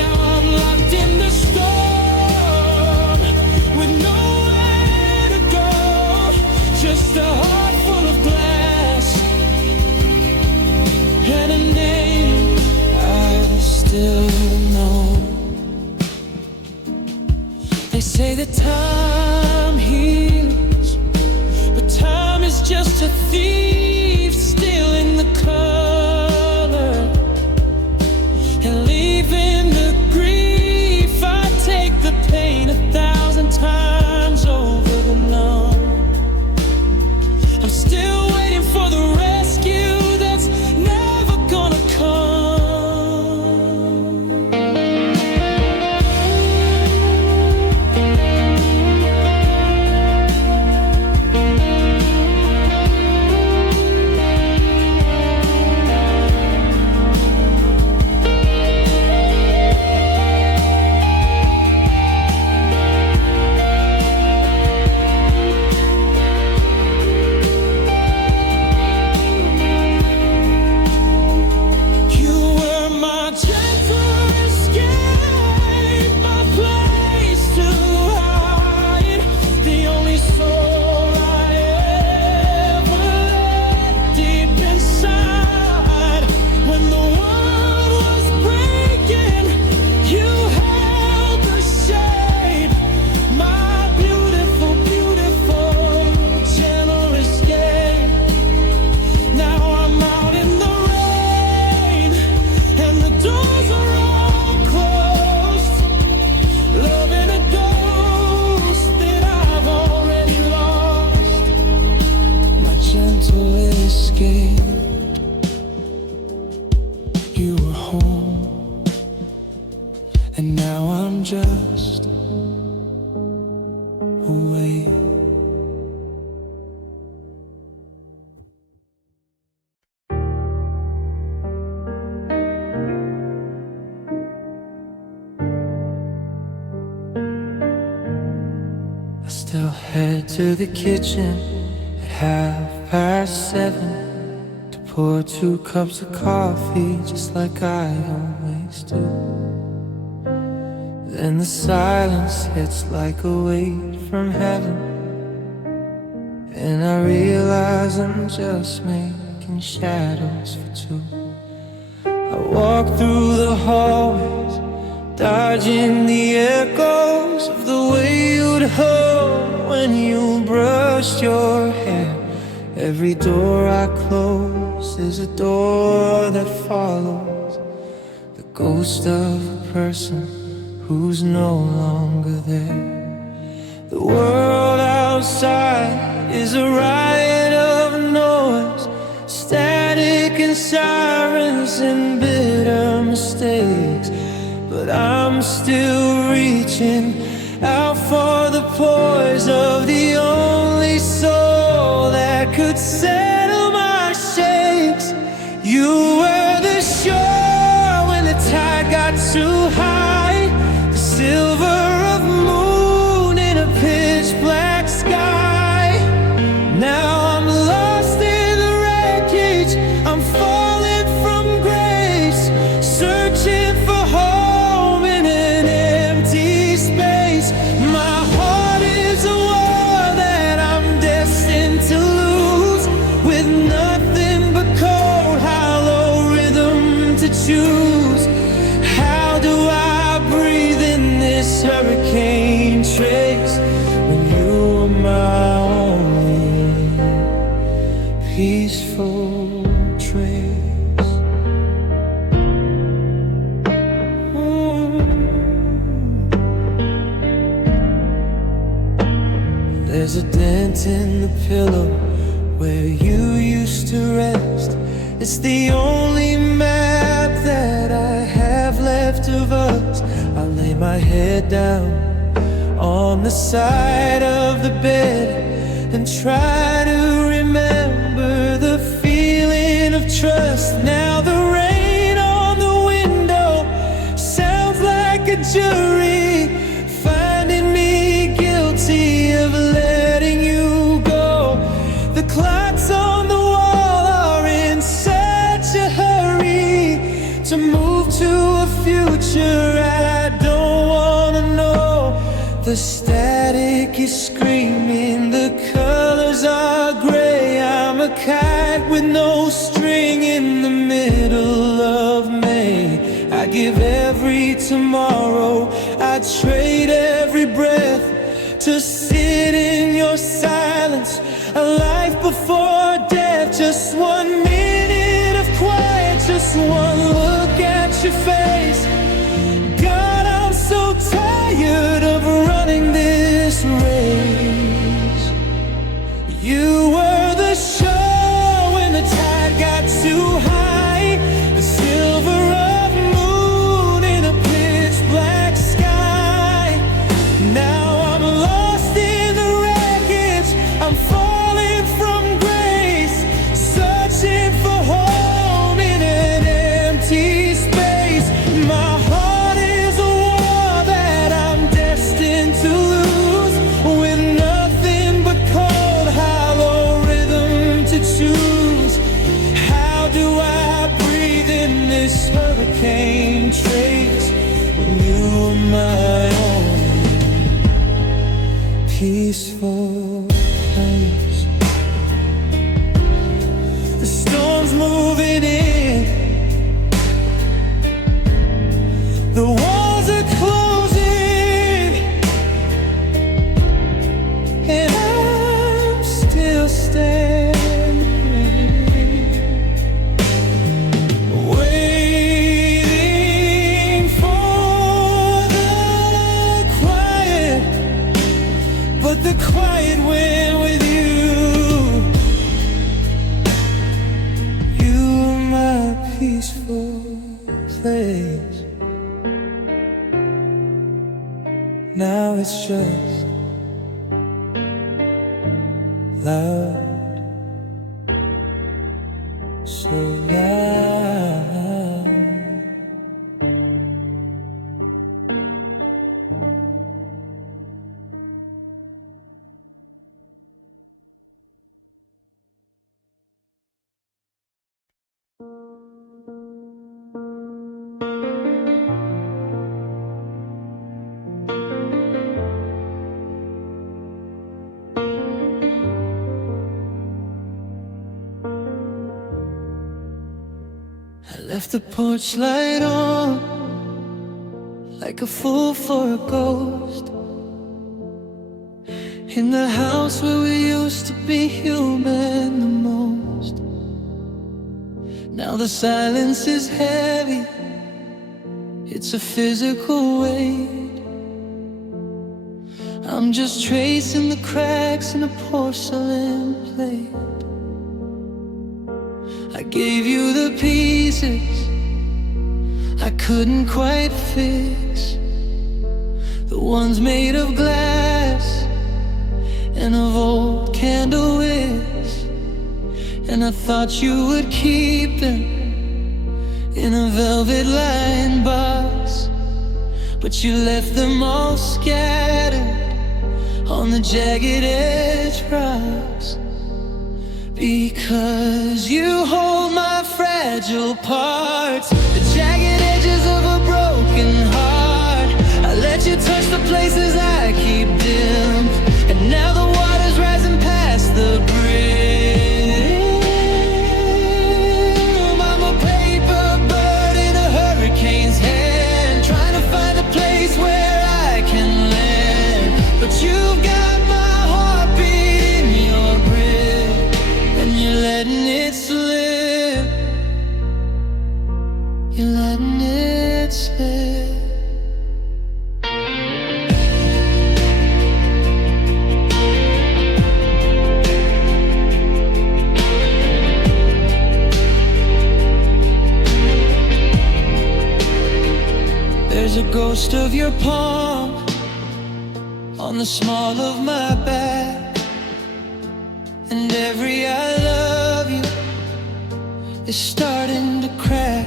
Now I'm locked in the storm with nowhere to go, just a heart full of glass and a name I still know. They say that time heals, but time is just a thief stealing the color and leaving the grief. I take the pain 1,000 times over the numb. I'm still waiting for the rescue that's never gonna come. You were my gentle escape, my place to hide, the only soul I ever let deep inside. When the world was breaking, you held the shape, my beautiful, beautiful gentle escape. Now I'm out in the rain and the doors are all closed, loving a ghost that I've already lost. My gentle escape, you were home, and now I'm just away. I still head to the kitchen at 7:30 to pour 2 cups of coffee just like I always do. Then the silence hits like a weight from heaven, and I realize I'm just making shadows for two. I walk through the hallways, dodging the echoes of the way you'd hold when you brushed your hair. Every door I close is a door that follows the ghost of a person who's no longer there. The world outside is a riot of noise, static and sirens and bitter mistakes. But I'm still reaching out for the poise of the only soul that could settle my shakes. You were the shore when the tide got too high, the silver of moon in a pitch black sky. Now I'm lost in the wreckage, I'm falling from grace, searching for home in an empty space. My heart is a war that I'm destined to lose, with nothing but cold, hollow rhythm to choose. How do I breathe in this hurricane trace when you are my only peaceful trace? There's a dent in the pillow where you used to rest. It's the only map that I have left of us. I lay my head down on the side of the bed and try to remember the feeling of trust. Now the rain on the window sounds like a jury finding me guilty of letting you go. The clocks on the wall are in such a hurry to move to a future I don't wanna know. The static is screaming, the colors are gray. I'm a kite with no string in the middle of May. I give every tomorrow, I trade every breath to sit in your silence. A life before death, just 1 minute of quiet, just one look at your face. God, I'm so tired of running this race. You were the shore when the tide got too high, the silver of moon in a pitch black sky. Now I'm lost in the wreckage, I'm falling from grace, searching for home in an empty space. My heart is a war that I'm destined to lose, with nothing but cold, hollow rhythm to choose. How do I breathe in this hurricane trace when you are my only peaceful place? The storm's moving in, the walls are closing, and I'm still standing, waiting for the quiet. But the quiet went with you. You are my peaceful place. Now it's just loud, so loud. I left the porch light on, like a fool for a ghost, in the house where we used to be human the most. Now the silence is heavy, it's a physical weight. I'm just tracing the cracks in a porcelain plate. I gave you the pieces I couldn't quite fix, the ones made of glass and of old candle wicks. And I thought you would keep them in a velvet-lined box, but you left them all scattered on the jagged edge rocks. Because you hold my fragile parts, the jagged edges of a broken heart. I let you touch the places I keep dim, and now the water's rising past the brim. I'm a paper bird in a hurricane's hand, trying to find a place where I can land. But you've got my heartbeat in your grip, and you're letting it slip. You're letting it slip. There's a ghost of your palm on the small of my back, and every I love you is starting to crack.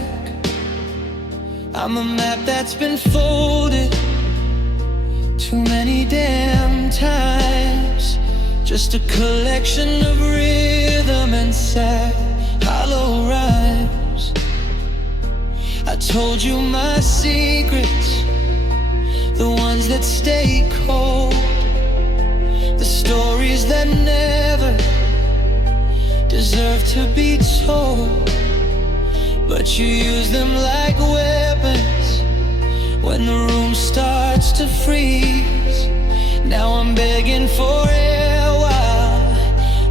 I'm a map that's been folded too many damn times, just a collection of rhythm and sad hollow rhymes. I told you my secrets, the ones that stay cold, the stories that never deserve to be told. But you use them like weapons when the room starts to freeze. Now I'm begging for air while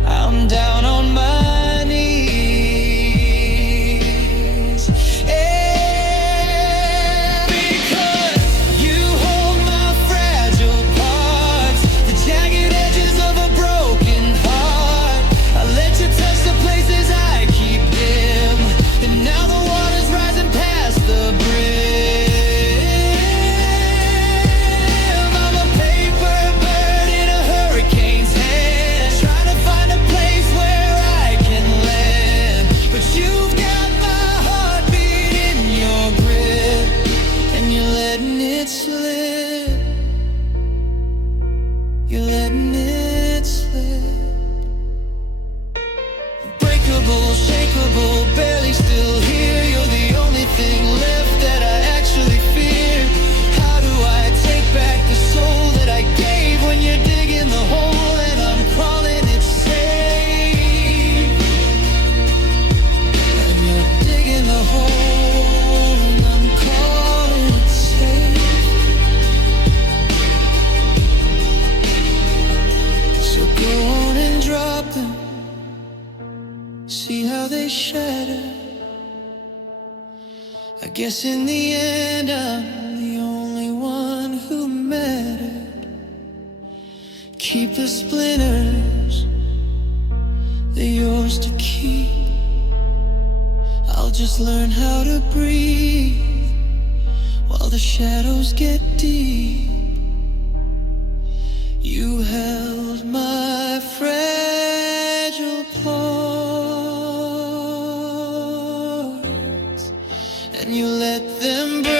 I'm down on my knees. And because you hold my fragile parts, the jagged edges of a broken heart, I let you touch the places I keep dim, and now the water's rising past the brim. I'm a paper bird in a hurricane's hand, trying to find a place where I can land. But you've got my heartbeat in your grip, and you're letting it slip. You're letting it slip. Breakable, shakeable, barely still here. You're the only thing left that I actually fear. How do I take back the soul that I gave when you're digging the hole and I'm crawling it safe? And you're digging the hole and I'm crawling it safe. So go on and drop them, see how they shatter. I guess in the end I'm the only one who mattered. Keep the splinters, they're yours to keep. I'll just learn how to breathe while the shadows get deep. You held my fragile parts, and you let them break.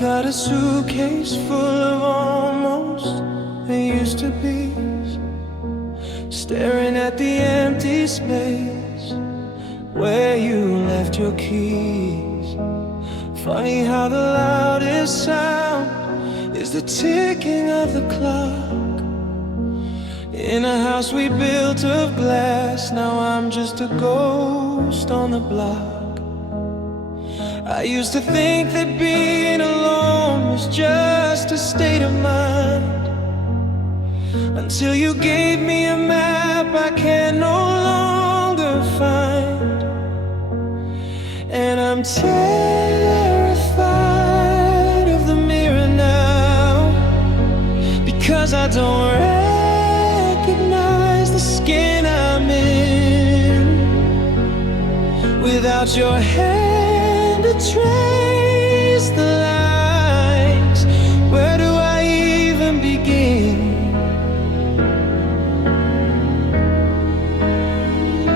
got a suitcase full of almost they used to be, staring at the empty space where you left your keys. Funny how the loudest sound is the ticking of the clock in a house we built of glass. Now I'm just a ghost on the block. I used to think that being alone was just a state of mind, until you gave me a map I can no longer find. And I'm terrified of the mirror now, because I don't recognize the skin I'm in. Without your hand to trace the lines, where do I even begin?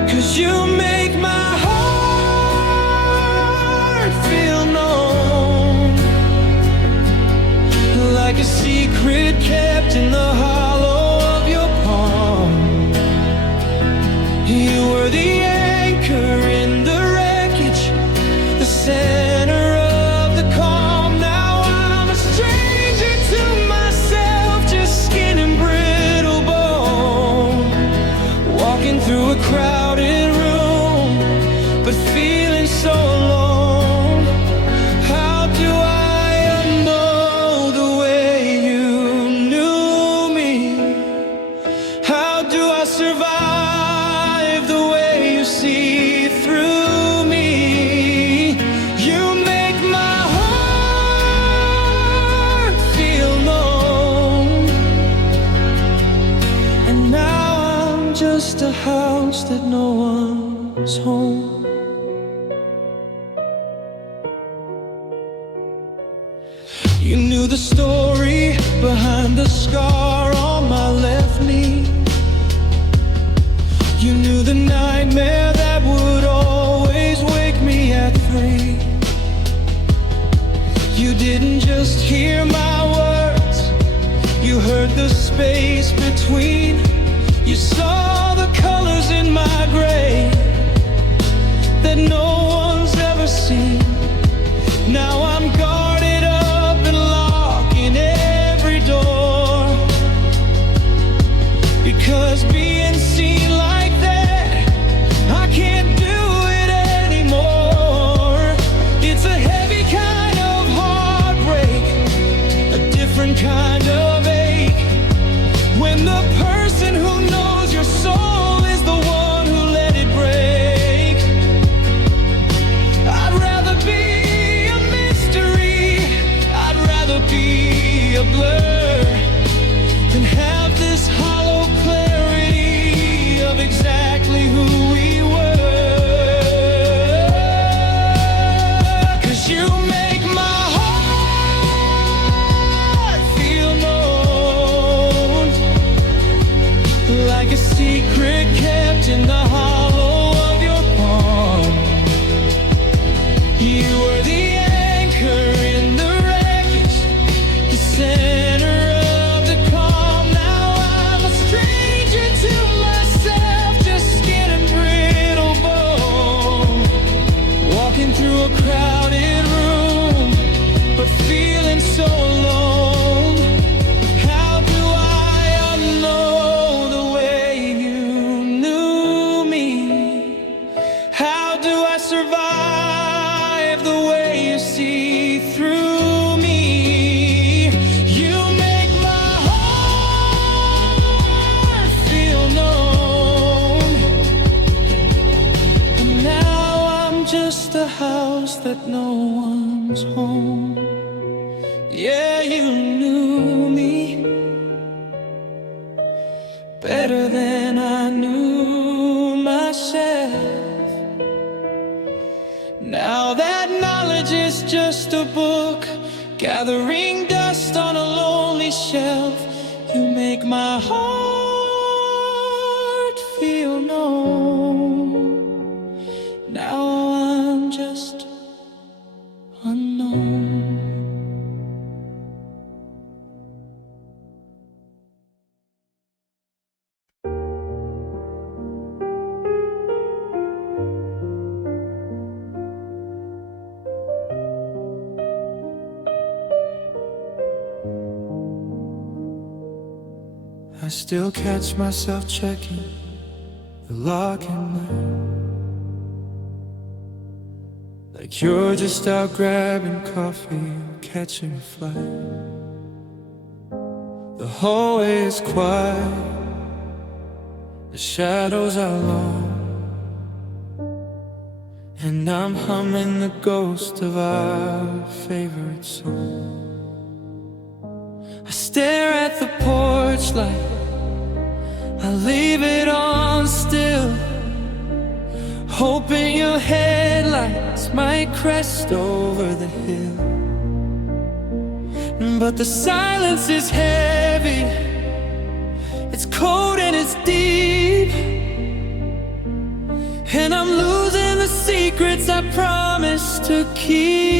'Cause you make my heart feel known, like a secret kept in the hollow of your palm. You were the anchor in the wreckage, the center of the calm. Now I'm a stranger to myself, just skin and brittle bone, walking through a crowded room, but feeling so alone. How do I unknow the way you knew me? How do I survive the way you see through me? You make my heart feel known, and now I'm just a house that no one's home. You knew the story behind the scar on my left knee. You knew the nightmare that would always wake me at 3. You didn't just hear my words, you heard the space between. You saw the colors in my gray that no one's ever seen. Now I'm guarded up and locking every door, because being seen like that, I can't do it anymore. It's a heavy kind of heartbreak, a different kind of ache, when the person who knows your soul is the one who let it break. I'd rather be a mystery, I'd rather be a blur, than have this hollow clarity of exactly who we were. 'Cause you make my heart feel known, like a secret kept in the hollow of your palm. You were the anchor in the wreckage, the center of the calm. Now I'm a stranger to myself, just skin and brittle bone, walking through a crowded room, but feeling so alone. How do I unknow the way you knew me? How do I survive the way you see through me? You make my heart feel known, and now I'm just a house that no one's home. Yeah, you knew me better than I knew myself. Now that knowledge is just a book, gathering dust on a lonely shelf. You make my heart feel known. Now I'm just unknown. I still catch myself checking the lock at night, like you're just out grabbing coffee or catching a flight. The hallway is quiet, the shadows are long, and I'm humming the ghost of our favorite song. I stare at the porch light, I leave it on still, hoping your headlights might crest over the hill. But the silence is heavy, it's cold and it's deep, and I'm losing the secrets I promised to keep.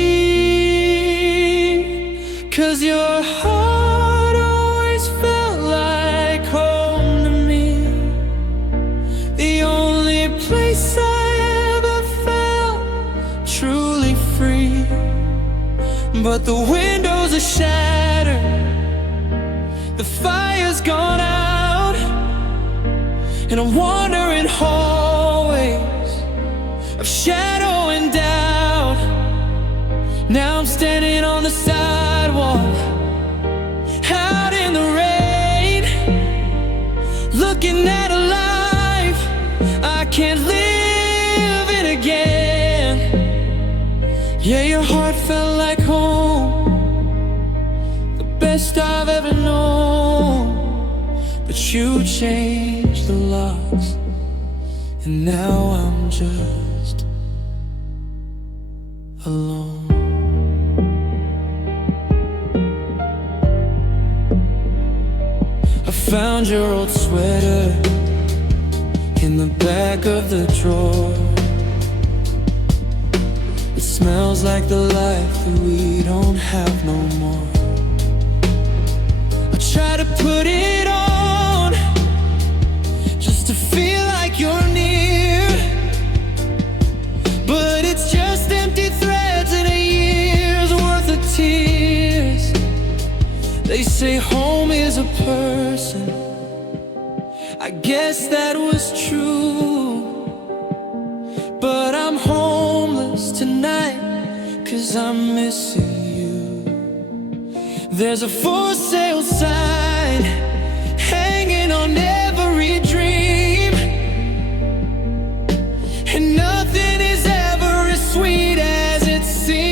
'Cause your heart always felt like home to me, the only place I ever felt truly free. But the windows are shattered, the fire's gone out, and I'm wandering hallways of shadow and doubt. Now I'm standing on the sidewalk, out in the rain, looking at a life I can't live it again. Yeah, your heart felt like home, the best I've ever known. But you changed the locks, and now I'm just alone. I found your old sweater in the back of the drawer. It smells like the life that we don't have no more. I try to put it on just to feel like you're near, but it's just empty threads and a year's worth of tears. They say home is a person, I guess that was true, but I'm homeless tonight 'cause I'm missing you. There's a for sale sign hanging on every dream, and nothing is ever as sweet as it seems.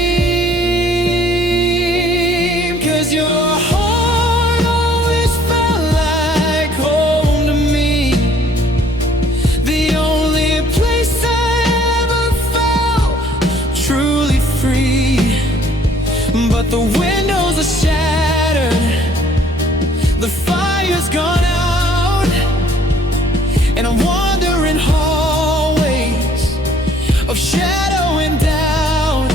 'Cause your heart always felt like home to me, the only place I ever felt truly free. But the windows are shattered, the fire's gone out, and I'm wandering hallways of shadow and doubt.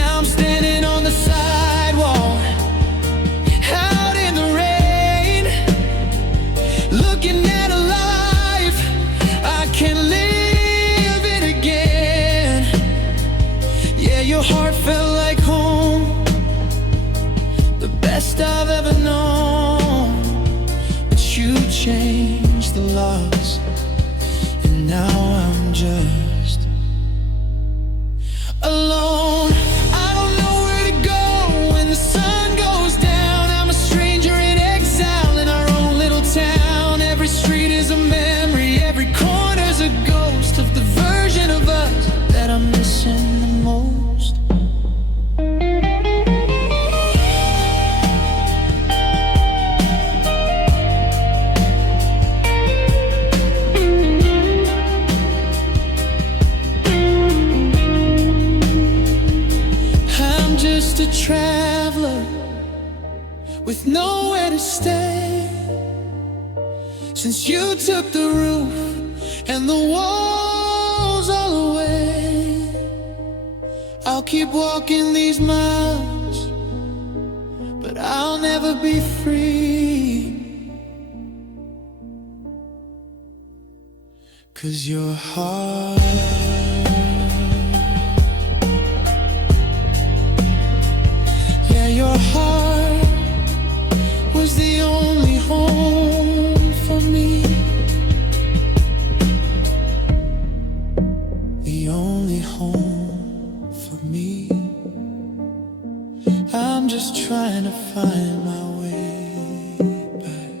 Now I'm standing on the sidewalk, out in the rain, looking at a life I can't live it again. Yeah, your heart felt like home, the best I've ever known. But you changed the locks, and now I'm just alone. I don't know where to go when the sun goes down. I'm a stranger in exile in our own little town. Every street is a memory, every corner's a ghost of the version of us that I'm missing the most. Just a traveler with nowhere to stay. Since you took the roof and the walls all away, I'll keep walking these miles, but I'll never be free. 'Cause your heart, your heart was the only home the only home for me. I'm just trying to find my way back.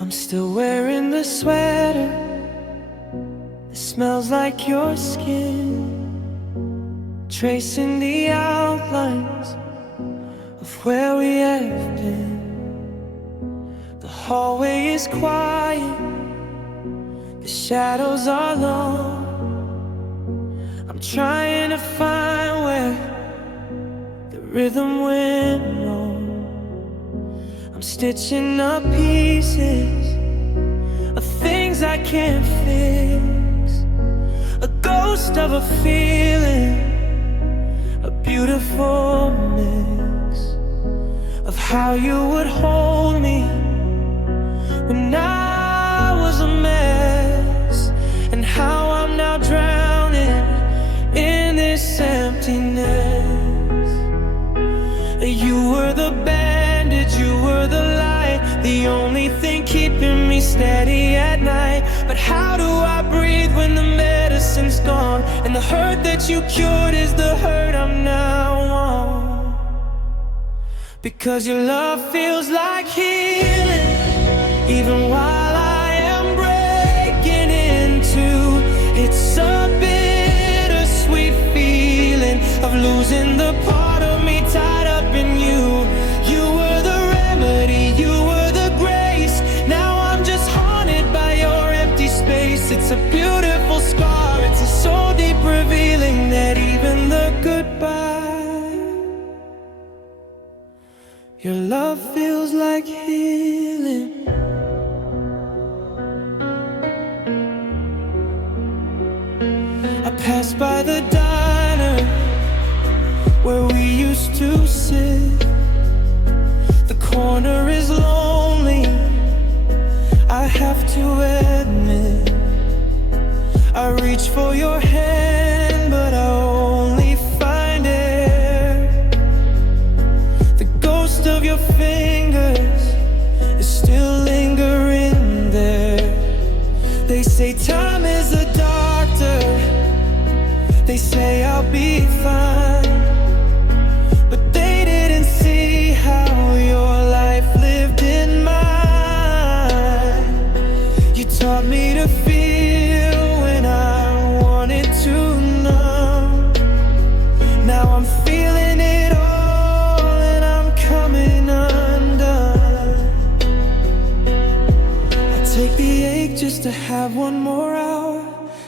I'm still wearing the sweater. It smells like your skin, tracing the outlines of where we have been. The hallway is quiet, the shadows are long. I'm trying to find where the rhythm went wrong. I'm stitching up pieces of things I can't fix, a ghost of a feeling, a beautiful mix of how you would hold me when I was a mess, and how I'm now drowning in this emptiness. You were the bandage, you were the light, the only thing keeping me steady at night. But how do I breathe when the medicine's gone, and the hurt that you cured is the hurt I'm now on? Because your love feels like healing, even while I am breaking in two. It's a bittersweet feeling of losing the part of me tied up in you. You were the remedy, you were the grace. Now I'm just haunted by your empty space. It's a beautiful scar, it's a soul deep revealing that even the goodbye, your love feels like healing. I passed by the diner where we used to sit. The corner is lonely, I have to admit. I reach for your hand, but I only find air. The ghost of your fingers is still lingering there. They say time is a doctor, they say I'll be fine, but they didn't see how your life lived in mine. You taught me to feel when I wanted to numb. Now I'm feeling it all and I'm coming undone. I take the ache just to have one more hour,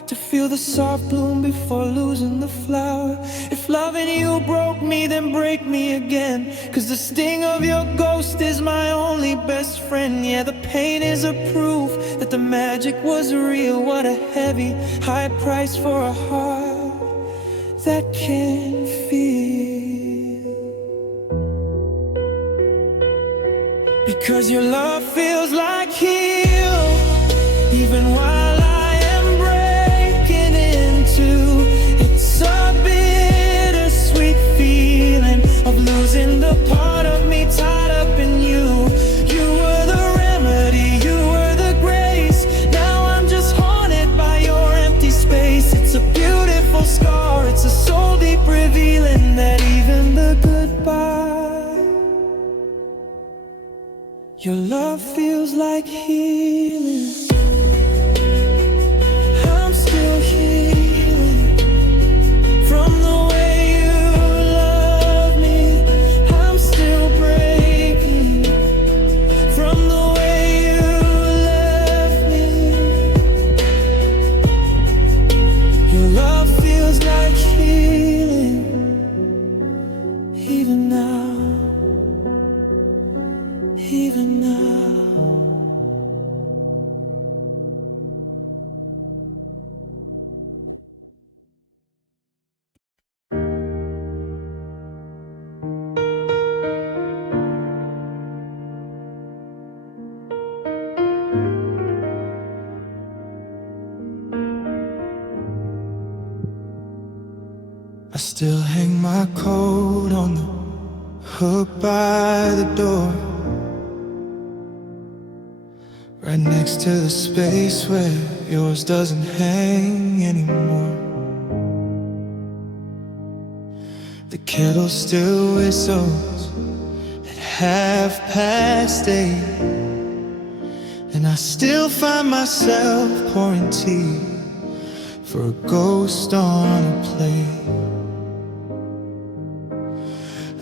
to feel the soft bloom before losing the flower. If loving you broke me, then break me again, 'cause the sting of your ghost is my only best friend. Yeah, the pain is a proof that the magic was real. What a heavy, high price for a heart that can feel. Because your love feels like heal, even while I am breaking into. It's a bittersweet feeling of losing the part of me tied up in you. You were the remedy, you were the grace. Now I'm just haunted by your empty space. It's a beautiful scar, it's a soul deep revealing that even the goodbye, your love feels like healing. I'm still healing from the way you love me. I'm still breaking from the way you left me. Your love feels like healing, even now, even now. I still hang my coat on the hook by the door, right next to the space where yours doesn't hang anymore. The kettle still whistles at 8:30, and I still find myself pouring tea for a ghost on a plate.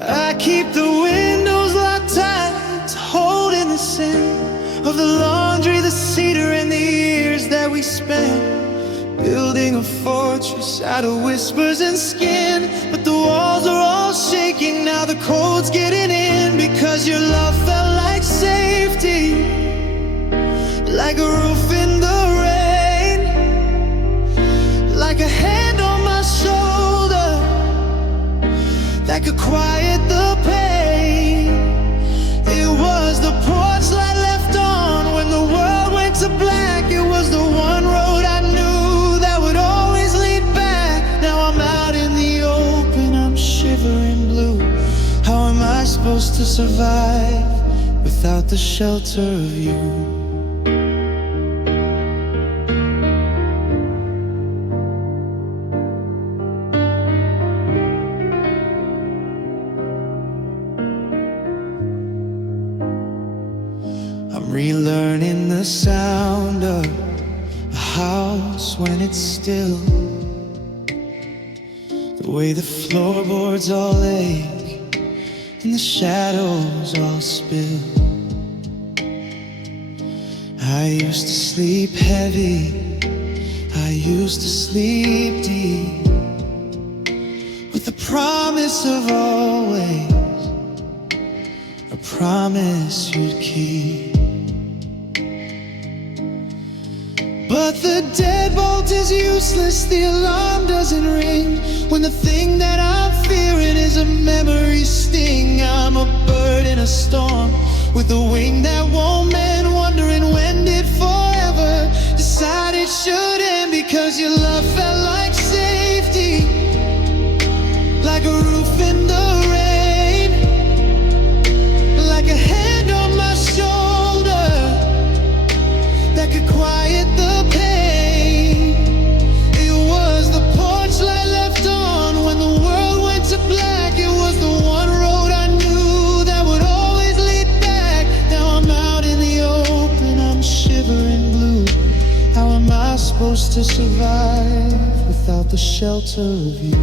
I keep the windows locked tight to hold in the scent of the laundry, the cedar, and the years that we spent building a fortress out of whispers and skin. But the walls are all shaking now, the cold's getting in, because your love felt like safety, like a roof in the rain, like a hand on my shoulder that could quiet the pain. It was the porch light left on when the world went to black. It was the one road I knew that would always lead back. Now I'm out in the open, I'm shivering blue. How am I supposed to survive without the shelter of you? I'm relearning the sound of a house when it's still, the way the floorboards all ache and the shadows all spill. I used to sleep heavy, I used to sleep deep, with the promise of always, a promise you'd keep. But the deadbolt is useless, the alarm doesn't ring, when the thing that I'm fearing is a memory sting. I'm a bird in a storm with a wing that won't mend, wondering when did forever decide it should end. Because your love felt like safety, like a roof in the rain, like a hand on my shoulder that could quiet the pain. It was the porch light left on when the world went to black. It was the one road I knew that would always lead back. Now I'm out in the open, I'm shivering blue. How am I supposed to survive without the shelter of you?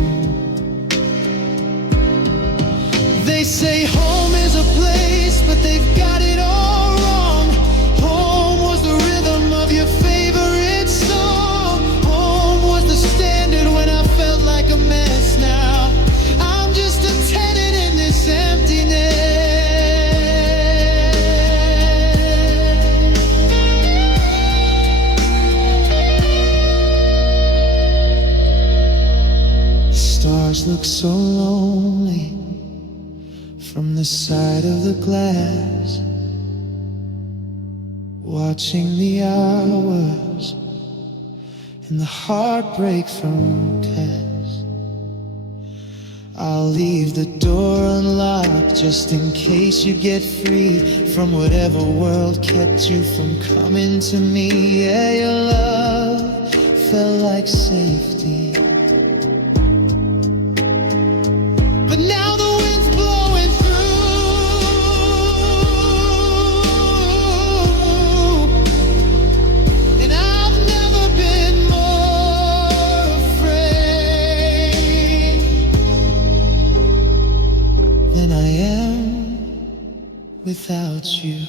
They say home is a place, but they've got it all wrong. Home was the rhythm of your favorite song. Home was the standard when I felt like a mess. Now I'm just a tenant in this emptiness. Stars look so lonely from the side of the glass, watching the hours and the heartbreak from cast. I'll leave the door unlocked just in case you get free from whatever world kept you from coming to me. Yeah, your love felt like safety, but now the wind's blowing through, and I've never been more afraid than I am without you.